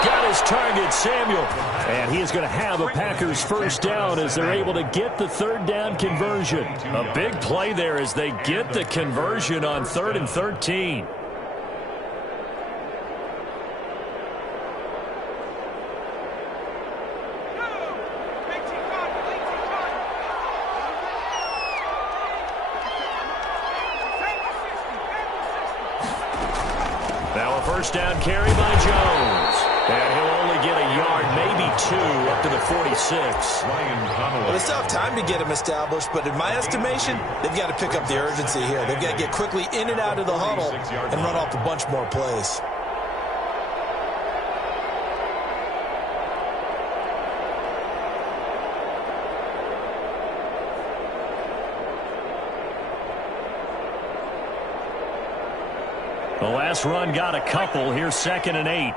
Got his target, Samuel. And he is going to have a Packers first down as they're able to get the 3rd down conversion. A big play there as they get the conversion on 3rd and 13. Now a first down carry by Jones. And he'll only get a yard, maybe 2, up to the 46. Well, they still have time to get him established, but in my estimation, they've got to pick up the urgency here. They've got to get quickly in and out of the huddle and run off a bunch more plays. The last run got a couple. Here's 2nd and 8.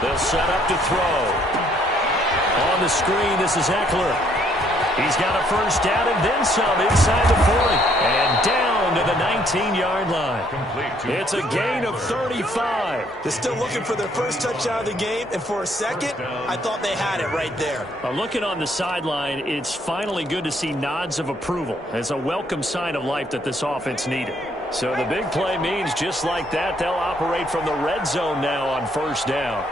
They'll set up to throw. On the screen, this is Eckler. He's got a first down and then some inside the 40. And down to the 19-yard line. It's a gain of 35. They're still looking for their first touchdown of the game, and for a second, I thought they had it right there. Looking on the sideline, it's finally good to see nods of approval as a welcome sign of life that this offense needed. So the big play means just like that, they'll operate from the red zone now on first down.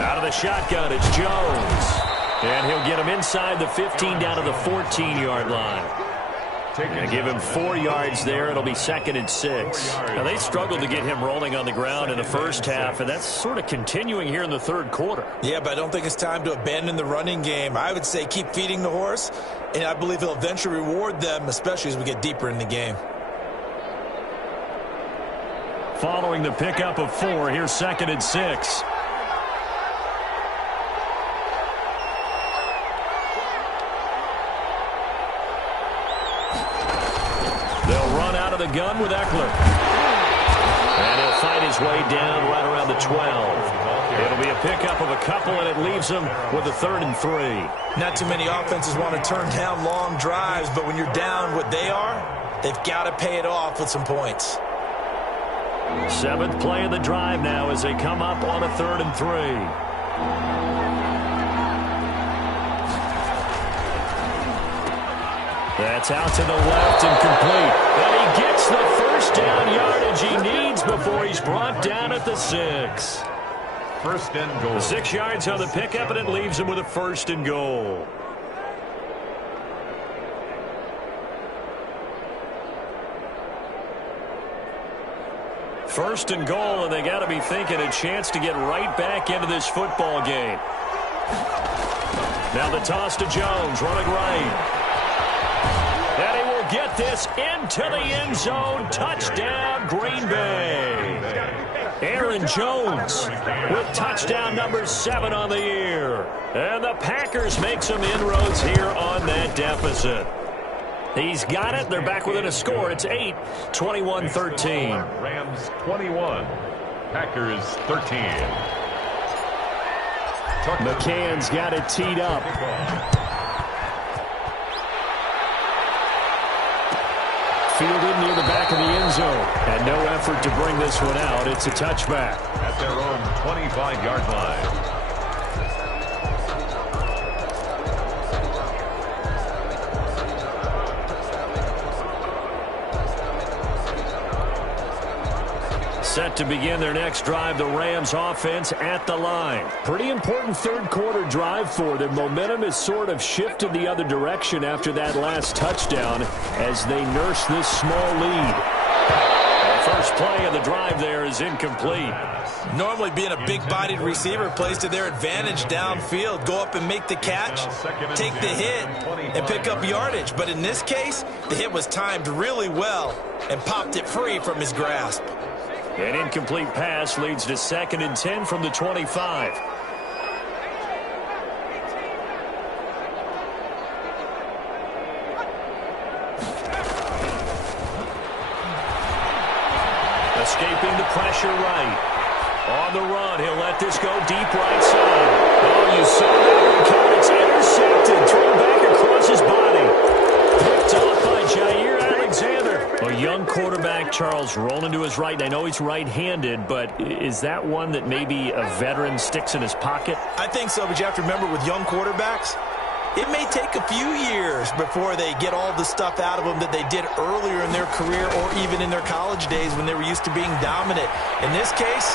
Out of the shotgun, it's Jones. And he'll get him inside the 15 down to the 14-yard line. And give him 4 yards there. It'll be 2nd and 6. Now, they struggled to get him rolling on the ground in the first half, and that's sort of continuing here in the 3rd quarter. Yeah, but I don't think it's time to abandon the running game. I would say keep feeding the horse, and I believe he'll eventually reward them, especially as we get deeper in the game. Following the pickup of 4, here's 2nd and 6. They'll run out of the gun with Eckler. And he'll fight his way down right around the 12. It'll be a pickup of a couple, and it leaves him with a 3rd and 3. Not too many offenses want to turn down long drives, but when you're down what they are, they've got to pay it off with some points. 7th play of the drive now as they come up on a 3rd and 3. That's out to the left and complete. And he gets the first down yardage he needs before he's brought down at the 6. First and goal. 6 yards on the pickup, and it leaves him with a 1st and goal. First and goal, and they got to be thinking a chance to get right back into this football game. Now the toss to Jones, running right. And he will get this into the end zone. Touchdown, Green Bay. Aaron Jones with touchdown number 7 on the year. And the Packers make some inroads here on that deficit. He's got it. They're back within a score. It's 8, 21-13. Rams 21, Packers 13. McCann's got it teed up. Fielded near the back of the end zone. And no effort to bring this one out. It's a touchback. At their own 25-yard line. Set to begin their next drive, the Rams offense at the line. Pretty important third quarter drive for them. Momentum has sort of shifted the other direction after that last touchdown as they nurse this small lead. The first play of the drive there is incomplete. Normally being a big-bodied receiver plays to their advantage downfield. Go up and make the catch, take the hit, and pick up yardage. But in this case, the hit was timed really well and popped it free from his grasp. An incomplete pass leads to 2nd and 10 from the 25. Escaping the pressure right. On the run, he'll let this go deep right side. Oh, you saw that. It's intercepted. Thrown back across his body. Picked off by Jair Alexander. A young quarterback, Charles, rolling to his right. And I know he's right-handed, but is that one that maybe a veteran sticks in his pocket? I think so, but you have to remember with young quarterbacks, it may take a few years before they get all the stuff out of them that they did earlier in their career or even in their college days when they were used to being dominant. In this case,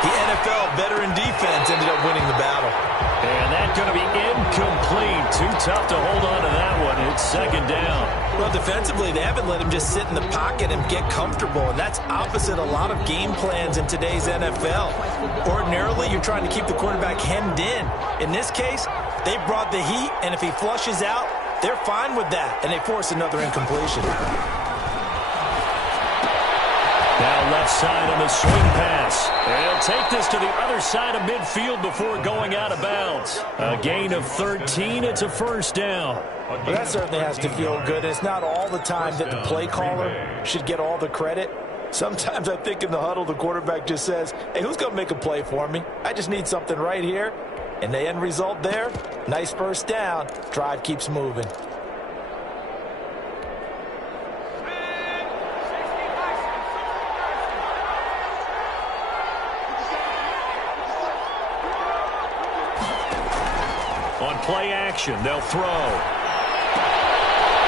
the NFL veteran defense ended up winning the battle. And that's going to be incomplete. Too tough to hold on to that one. It's 2nd down. Well, defensively, they haven't let him just sit in the pocket and get comfortable, and that's opposite a lot of game plans in today's NFL. Ordinarily, you're trying to keep the quarterback hemmed in. In this case, they brought the heat, and if he flushes out, they're fine with that, and they force another incompletion. Now left side on the swing pass. And he'll take this to the other side of midfield before going out of bounds. A gain of 13. It's a 1st down. Well, that certainly has to feel good. It's not all the time that the play caller should get all the credit. Sometimes I think in the huddle, the quarterback just says, hey, who's going to make a play for me? I just need something right here. And the end result there, nice 1st down. Drive keeps moving. On play action, they'll throw.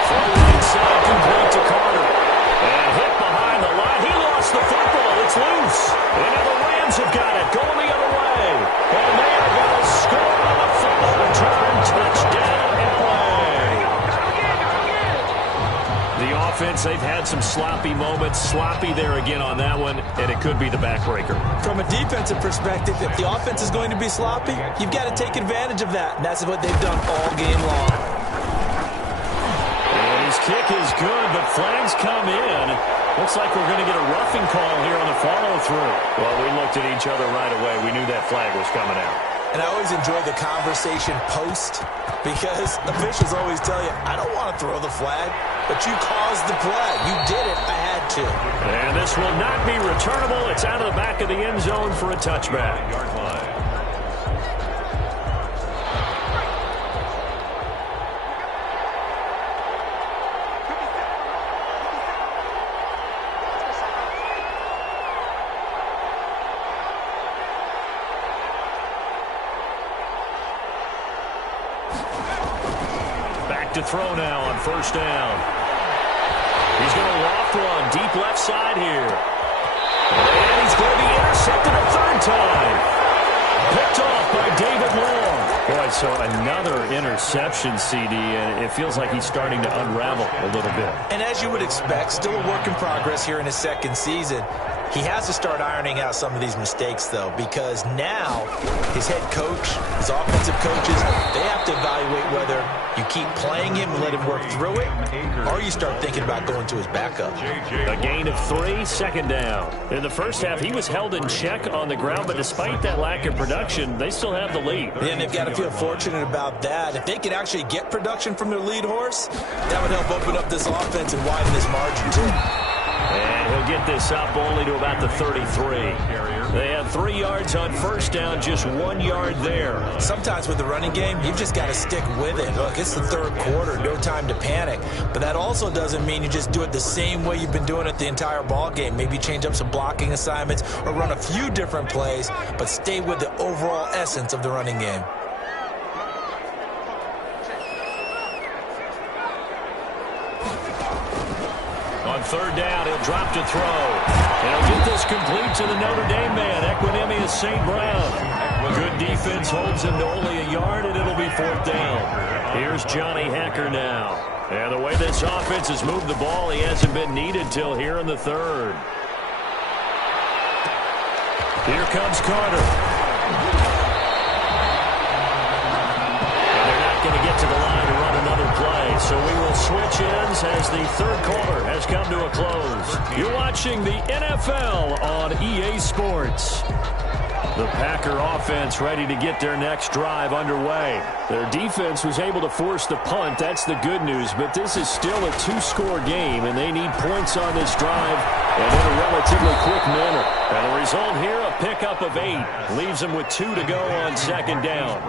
Throw inside, complete to Carter. And hit behind the line. He lost the football. It's loose. And now the Rams have got it. Going the other way. And they are going to score on the football return. Touchdown, LA. The offense, they've had some sloppy moments. Sloppy there again on that one. And it could be the backbreaker. From a defensive perspective, if the offense is going to be sloppy, you've got to take advantage of that. And that's what they've done all game long. And his kick is good, but flags come in. Looks like we're going to get a roughing call here on the follow-through. Well, we looked at each other right away. We knew that flag was coming out. And I always enjoy the conversation post because officials always tell you, I don't want to throw the flag, but you caused the play. You did it. I had to. And this will not be returnable. It's out of the back of the end zone for a touchback. Yard line. To throw now on 1st down. He's going to loft one deep left side here. And he's going to be intercepted a 3rd time. Picked off by David Long. Boy, so another interception, CD, and it feels like he's starting to unravel a little bit. And as you would expect, still a work in progress here in his 2nd season. He has to start ironing out some of these mistakes, though, because now his head coach, his offensive coaches, they have to evaluate whether you keep playing him and let him work through it, or you start thinking about going to his backup. A gain of 3, second down. In the first half, he was held in check on the ground, but despite that lack of production, they still have the lead. And they've got to feel fortunate about that. If they could actually get production from their lead horse, that would help open up this offense and widen this margin, too. And he'll get this up only to about the 33. They have 3 yards on first down, just 1 yard there. Sometimes with the running game, you've just got to stick with it. Look, it's the third quarter, no time to panic. But that also doesn't mean you just do it the same way you've been doing it the entire ball game. Maybe change up some blocking assignments or run a few different plays, but stay with the overall essence of the running game. On third down, he'll drop to throw. And he'll get this complete to the Notre Dame man, Equinemius St. Brown. Good defense holds him to only a yard, and it'll be fourth down. Here's Johnny Hecker now. And the way this offense has moved the ball, he hasn't been needed till here in the third. Here comes Carter. Going to get to the line to run another play. So we will switch ends as the third quarter has come to a close. You're watching the NFL on EA Sports. The Packer offense ready to get their next drive underway. Their defense was able to force the punt. That's the good news. But this is still a 2-score game, and they need points on this drive and in a relatively quick manner. And the result here, a pickup of 8. Leaves them with 2 to go on second down.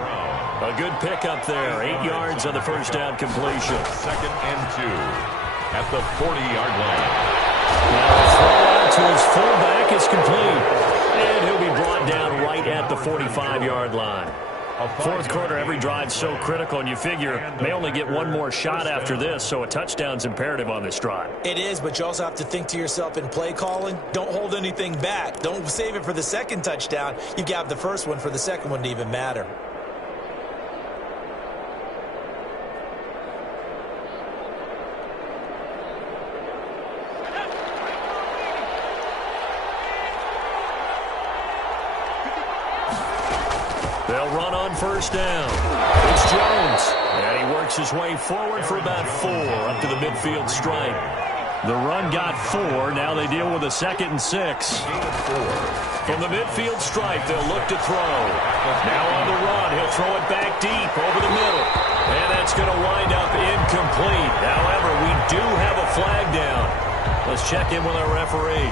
A good pickup there. 8 yards on the first down completion. Second and 2 at the 40-yard line. Now the throw out to his fullback is complete. And he'll be brought down right at the 45-yard line. Fourth quarter, every drive so critical, and you figure may only get one more shot after this, so a touchdown's imperative on this drive. It is, but you also have to think to yourself in play calling, don't hold anything back. Don't save it for the second touchdown. You've got the first one for the second one to even matter. They'll run on first down. It's Jones. And he works his way forward for about 4 up to the midfield stripe. The run got 4. Now they deal with a 2nd and 6. From the midfield stripe, they'll look to throw. Now on the run, he'll throw it back deep over the middle. And that's going to wind up incomplete. However, we do have a flag down. Let's check in with our referee.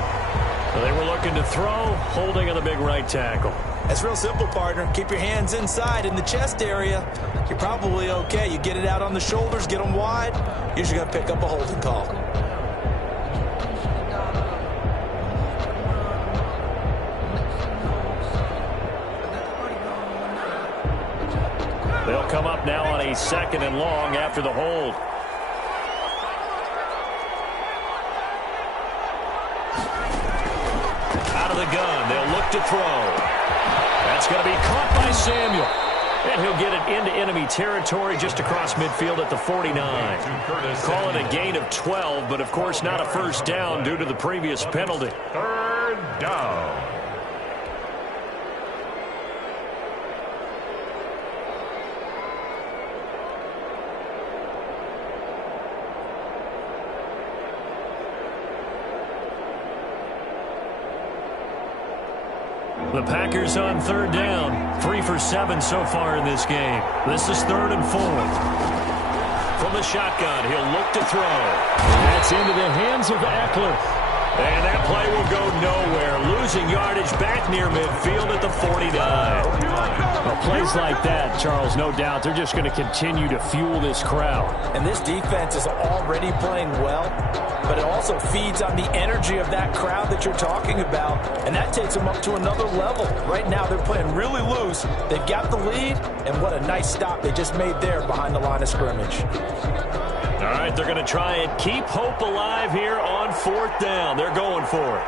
They were looking to throw, holding on the big right tackle. That's real simple, partner. Keep your hands inside in the chest area. You're probably okay. You get it out on the shoulders, get them wide. Usually going to pick up a holding call. They'll come up now on a 2nd and long after the hold. Out of the gun, they'll look to throw. That's going to be caught by Samuel. And he'll get it into enemy territory just across midfield at the 49. Call it a gain of 12, but of course not a first down due to the previous penalty. Third down. The Packers on third down. 3 for 7 so far in this game. This is 3rd and 4. From the shotgun, he'll look to throw. That's into the hands of Eckler. And that play will go nowhere. Losing yardage back near midfield at the 49. Well, plays like that, Charles, no doubt, they're just going to continue to fuel this crowd. And this defense is already playing well, but it also feeds on the energy of that crowd that you're talking about, and that takes them up to another level. Right now, they're playing really loose. They've got the lead, and what a nice stop they just made there behind the line of scrimmage. All right, they're going to try and keep hope alive here on 4th down. They're going for it.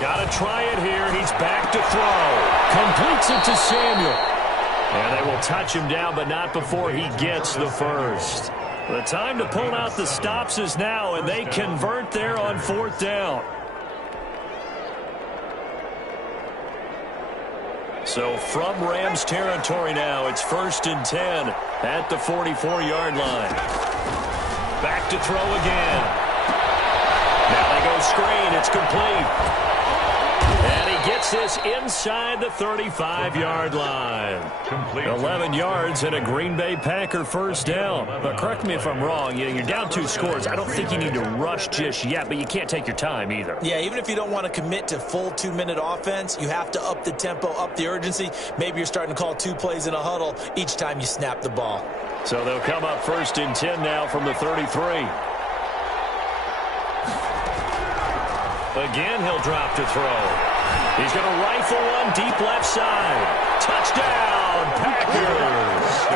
Got to try it here. He's back to throw. Completes it to Samuel. And they will touch him down, but not before he gets the first. The time to pull out the stops is now, and they convert there on 4th down. So from Rams territory now, it's 1st and 10 at the 44-yard line. Back to throw again. Now they go screen. It's complete. And he gets this inside the 35-yard line. Complete. 11 yards and a Green Bay Packer first down. But correct me if I'm wrong. You're down 2 scores. I don't think you need to rush just yet, but you can't take your time either. Yeah, even if you don't want to commit to full 2-minute offense, you have to up the tempo, up the urgency. Maybe you're starting to call 2 plays in a huddle each time you snap the ball. So they'll come up 1st and 10 now from the 33. Again, he'll drop to throw. He's going to rifle one deep left side. Touchdown, Packers.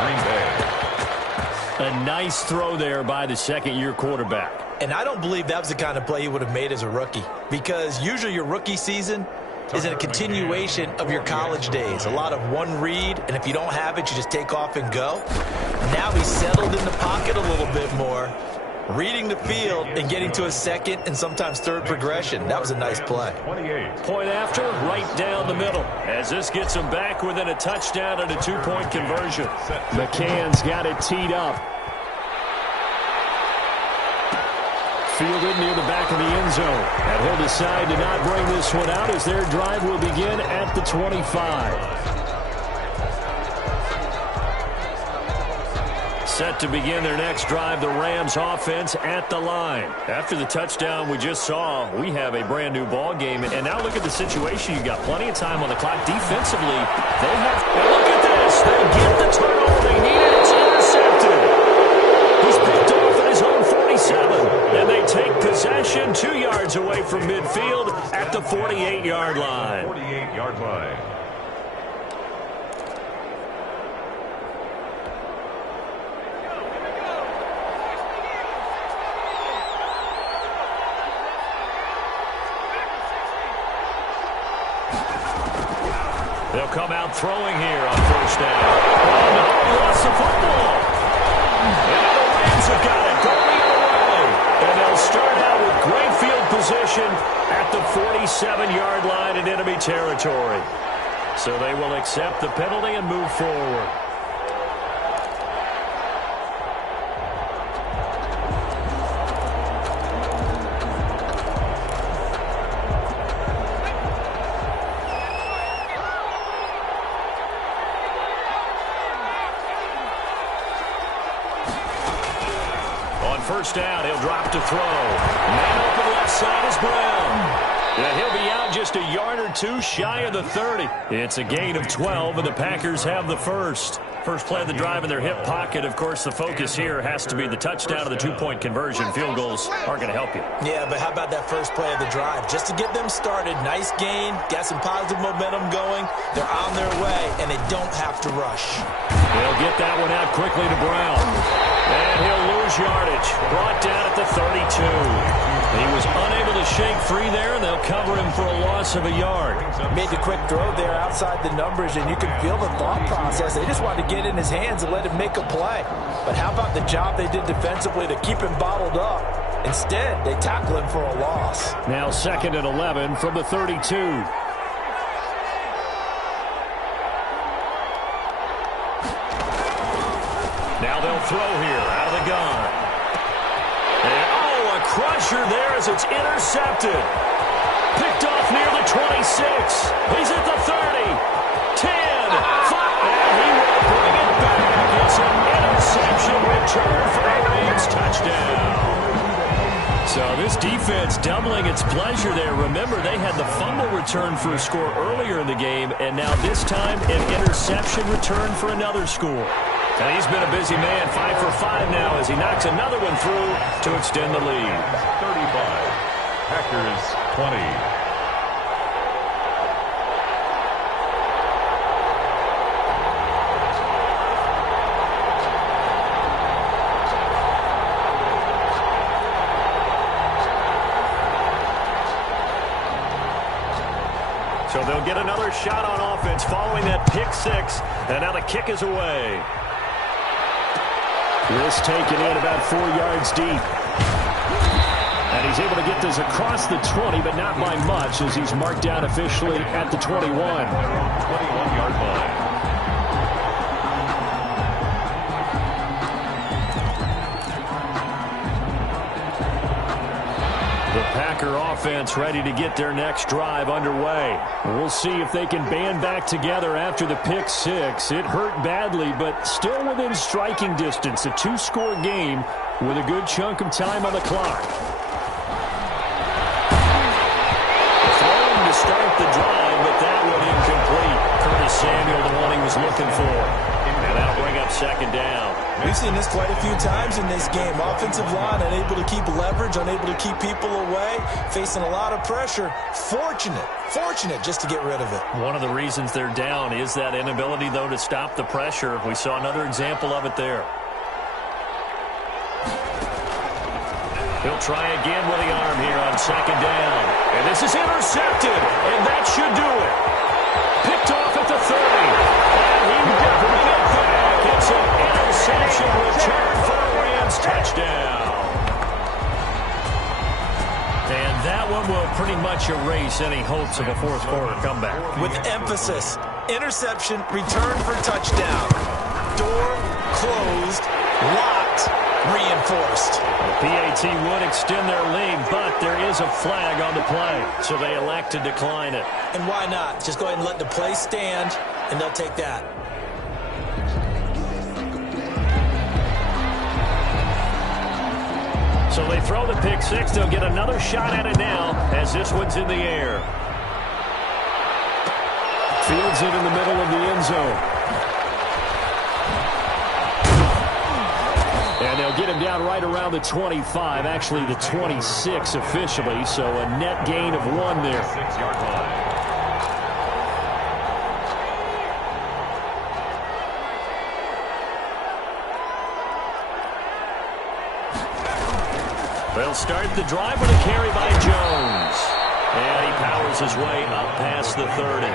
Green Bay. A nice throw there by the second-year quarterback. And I don't believe that was the kind of play he would have made as a rookie, because usually your rookie season is a continuation of your college days. A lot of one read, and if you don't have it, you just take off and go. Now he's settled in the pocket a little bit more, reading the field and getting to a second and sometimes third progression. That was a nice play. 28. Point after, right down the middle. As this gets him back within a touchdown and a 2-point conversion. McCann's got it teed up. Fielded near the back of the end zone. And he'll decide to not bring this one out as their drive will begin at the 25. Set to begin their next drive, the Rams offense at the line. After the touchdown we just saw, we have a brand new ball game. And now look at the situation. You've got plenty of time on the clock. Defensively, they have, look at this. They get the turnover they needed. It's intercepted. He's picked off at his own 47. And they take possession 2 yards away from midfield at the 48-yard line. 48-yard line. They'll come out throwing here on 1st down. Oh, no, he lost the football. And the Rams have got it going away. And they'll start out with great field position at the 47-yard line in enemy territory. So they will accept the penalty and move forward. First down, he'll drop to throw. Man open left side is Brown. And he'll be out just a yard or 2 shy of the 30. It's a gain of 12, and the Packers have the first. First play of the drive in their hip pocket. Of course, the focus here has to be the touchdown of the 2-point conversion. Field goals aren't going to help you. Yeah, but how about that first play of the drive? Just to get them started, nice gain, got some positive momentum going. They're on their way, and they don't have to rush. They'll get that one out quickly to Brown. And he'll lose yardage. Brought down at the 32. He was unable to shake free there, and they'll cover him for a loss of a yard. Made the quick throw there outside the numbers, and you can feel the thought process. They just wanted to get in his hands and let him make a play. But how about the job they did defensively to keep him bottled up? Instead, they tackle him for a loss. Now 2nd and 11 from the 32. Now they'll throw here out of the gun. And, a crusher there as it's intercepted. Picked off near the 26. He's at the 30. 10. 5. And he will bring it back. It's an interception return for a Rams touchdown. So this defense doubling its pleasure there. Remember, they had the fumble return for a score earlier in the game, and now this time an interception return for another score. And he's been a busy man, 5 for 5 now as he knocks another one through to extend the lead. 35. Packers 20. So they'll They'll get another shot on offense following that pick six, and now the kick is away. This taken in about 4 yards deep. And he's able to get this across the 20, but not by much, as he's marked down officially at the 21. 21-yard line. The Packer offense ready to get their next drive underway. We'll see if they can band back together after the pick six. It hurt badly, but still within striking distance. A 2-score game with a good chunk of time on the clock. Throwing to start the drive, but that one incomplete. Curtis Samuel, the one he was looking for. And that'll bring up second down. We've seen this quite a few times in this game. Offensive line unable to keep leverage, unable to keep people away, facing a lot of pressure. Fortunate just to get rid of it. One of the reasons they're down is that inability, though, to stop the pressure. We saw another example of it there. He'll try again with the arm here on second down. And this is intercepted, and that should do it. Picked off at the 30. And he will bring it back. It's an interception return for a Rams touchdown. And that one will pretty much erase any hopes of a fourth quarter comeback. With emphasis, interception, return for touchdown. Door closed, locked, reinforced. The PAT would extend their lead, but there is a flag on the play, so they elect to decline it. And why not? Just go ahead and let the play stand, and they'll take that. So they throw the pick six. They'll get another shot at it now as this one's in the air. Fields it in the middle of the end zone. And they'll get him down right around the 25, actually the 26 officially, so a net gain of 1 there. 6-yard line. They'll start the drive with a carry by Jones. And he powers his way up past the 30.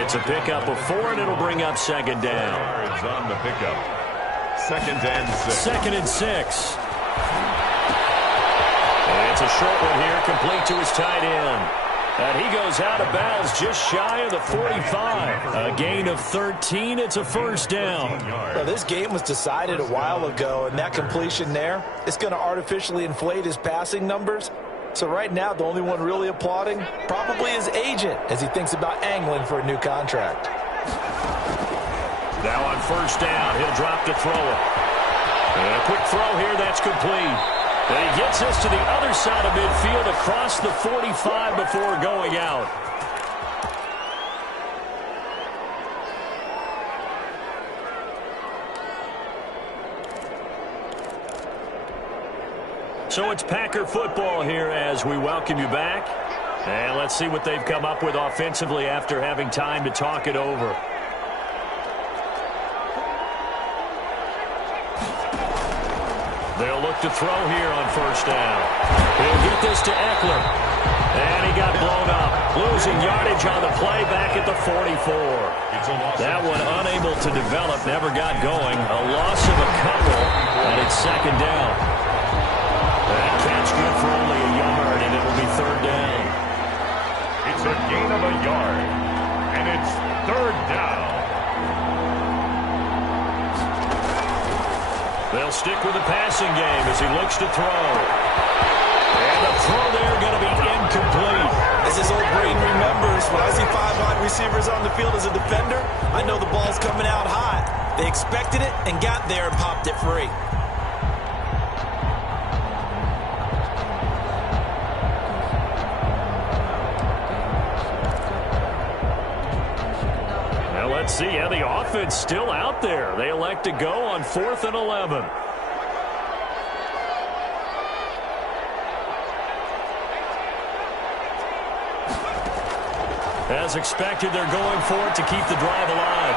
It's a pickup of 4, and it'll bring up second down. Yards on the pickup. Second and 6. Second and 6. And it's a short one here, complete to his tight end. And he goes out of bounds just shy of the 45. A gain of 13. It's a first down. Well, this game was decided a while ago, and that completion there, it's going to artificially inflate his passing numbers. So right now, the only one really applauding probably his agent as he thinks about angling for a new contract. Now on first down, he'll drop to throw it. And a quick throw here, that's complete. And he gets us to the other side of midfield across the 45 before going out. So it's Packer football here as we welcome you back. And let's see what they've come up with offensively after having time to talk it over. They'll look to throw here on first down. He'll get this to Eckler. And he got blown up. Losing yardage on the play back at the 44. That one unable to develop, never got going. A loss of a couple, and it's second down. That catch good for only a yard, and it'll be third down. It's a gain of a yard, and it's third down. They'll stick with the passing game as he looks to throw. And the throw there going to be incomplete. As his old brain remembers, when I see 5 wide receivers on the field as a defender, I know the ball's coming out hot. They expected it and got there and popped it free. Let's see how the offense still out there. They elect to go on 4th and 11. As expected, they're going for it to keep the drive alive.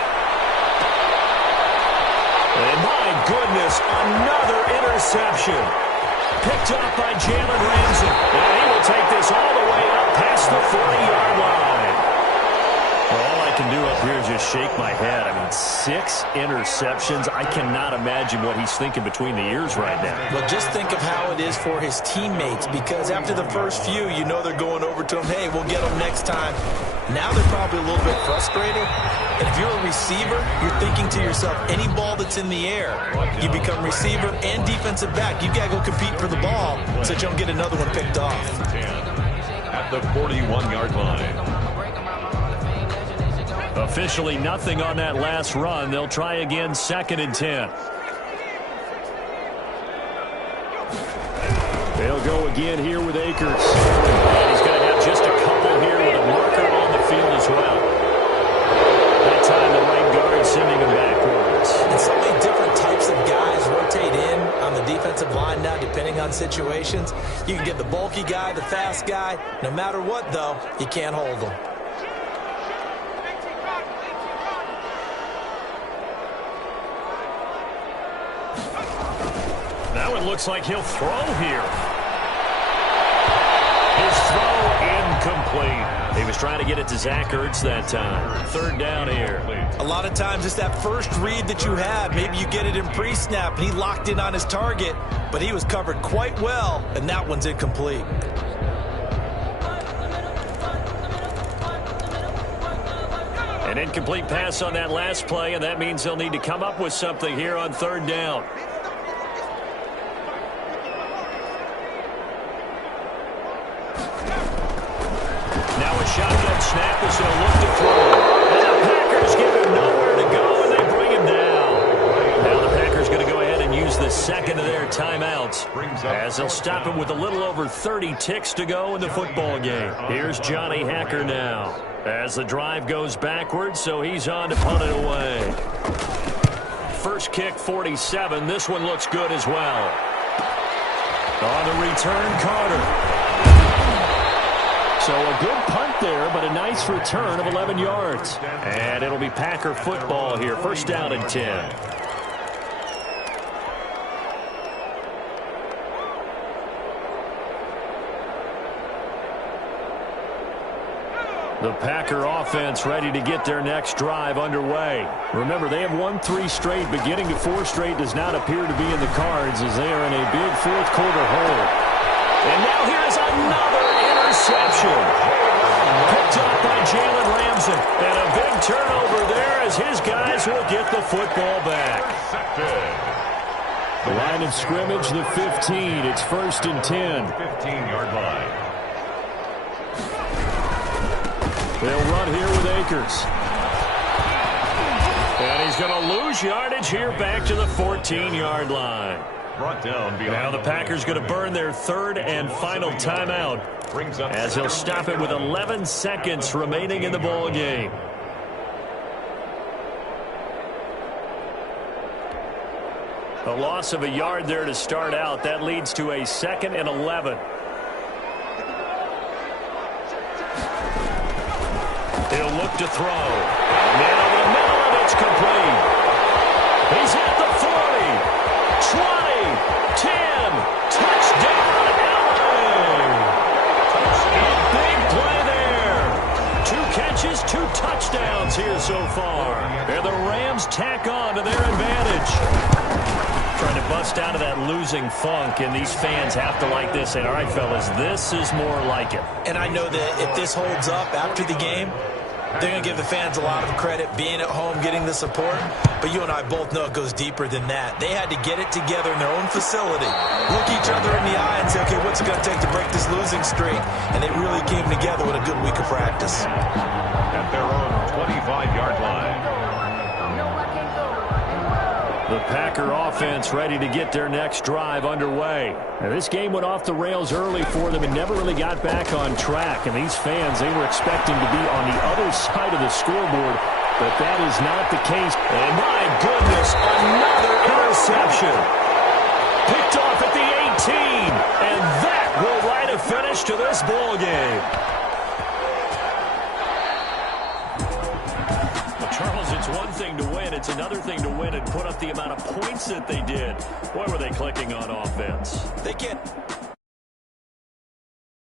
And my goodness, another interception. Picked up by Jalen Ramsey. And he will take this all the way up past the 40-yard line. Well, all I can do up here is just shake my head. I mean, 6 interceptions. I cannot imagine what he's thinking between the ears right now. Well, just think of how it is for his teammates, because after the first few, you know they're going over to him, hey, we'll get them next time. Now they're probably a little bit frustrated. And if you're a receiver, you're thinking to yourself, any ball that's in the air, you become receiver and defensive back. You got to go compete for the ball so that you don't get another one picked off. 10 at the 41-yard line. Officially nothing on that last run. They'll try again, 2nd and 10. They'll go again here with Akers. And he's going to have just a couple here with a marker on the field as well. That time the right guard sending him backwards. And so many different types of guys rotate in on the defensive line now, depending on situations. You can get the bulky guy, the fast guy. No matter what, though, you can't hold them. Now it looks like he'll throw here. His throw incomplete. He was trying to get it to Zach Ertz that time. 3rd down here. A lot of times it's that first read that you have. Maybe you get it in pre-snap, and he locked in on his target, but he was covered quite well, and that one's incomplete. An incomplete pass on that last play, and that means they'll need to come up with something here on 3rd down. Shotgun snap is going to look to throw. And the Packers give him nowhere to go, and they bring him down. Now the Packers going to go ahead and use the second of their timeouts as they'll stop him with a little over 30 ticks to go in the football game. Here's Johnny Hacker now as the drive goes backwards, so he's on to punt it away. First kick, 47. This one looks good as well. On the return, Carter. So a good punt there, but a nice return of 11 yards. And it'll be Packer football here. 1st down and 10. The Packer offense ready to get their next drive underway. Remember, they have won 3 straight, but getting to 4 straight does not appear to be in the cards as they are in a big 4th quarter hole. And now here's another interception. Picked up by Jalen Ramsey. And a big turnover there as his guys will get the football back. The line of scrimmage, the 15. It's 1st and 10. 15-yard line. They'll run here with Akers. And he's going to lose yardage here back to the 14-yard line. Brought down behind. Now the Packers going to burn their 3rd and final timeout as he'll stop it with 11 seconds remaining in the ball game. A loss of a yard there to start out. That leads to a 2nd and 11. He'll look to throw. And over the middle, and it's complete. He's at the 40, 20, 10, touchdown, Allen! A big play there. 2 catches, 2 touchdowns here so far. And the Rams tack on to their advantage. Trying to bust out of that losing funk, and these fans have to like this. And all right, fellas, this is more like it. And I know that if this holds up after the game, they're going to give the fans a lot of credit, being at home, getting the support. But you and I both know it goes deeper than that. They had to get it together in their own facility, look each other in the eye and say, okay, what's it going to take to break this losing streak? And they really came together with a good week of practice. At their own 25-yard line. The Packer offense ready to get their next drive underway. Now, this game went off the rails early for them and never really got back on track. And these fans, they were expecting to be on the other side of the scoreboard, but that is not the case. And my goodness, another interception. Picked off at the 18, and that will write a finish to this ball game. Charles, it's one thing to win. It's another thing to win and put up the amount of points that they did. Boy, were they clicking on offense. They get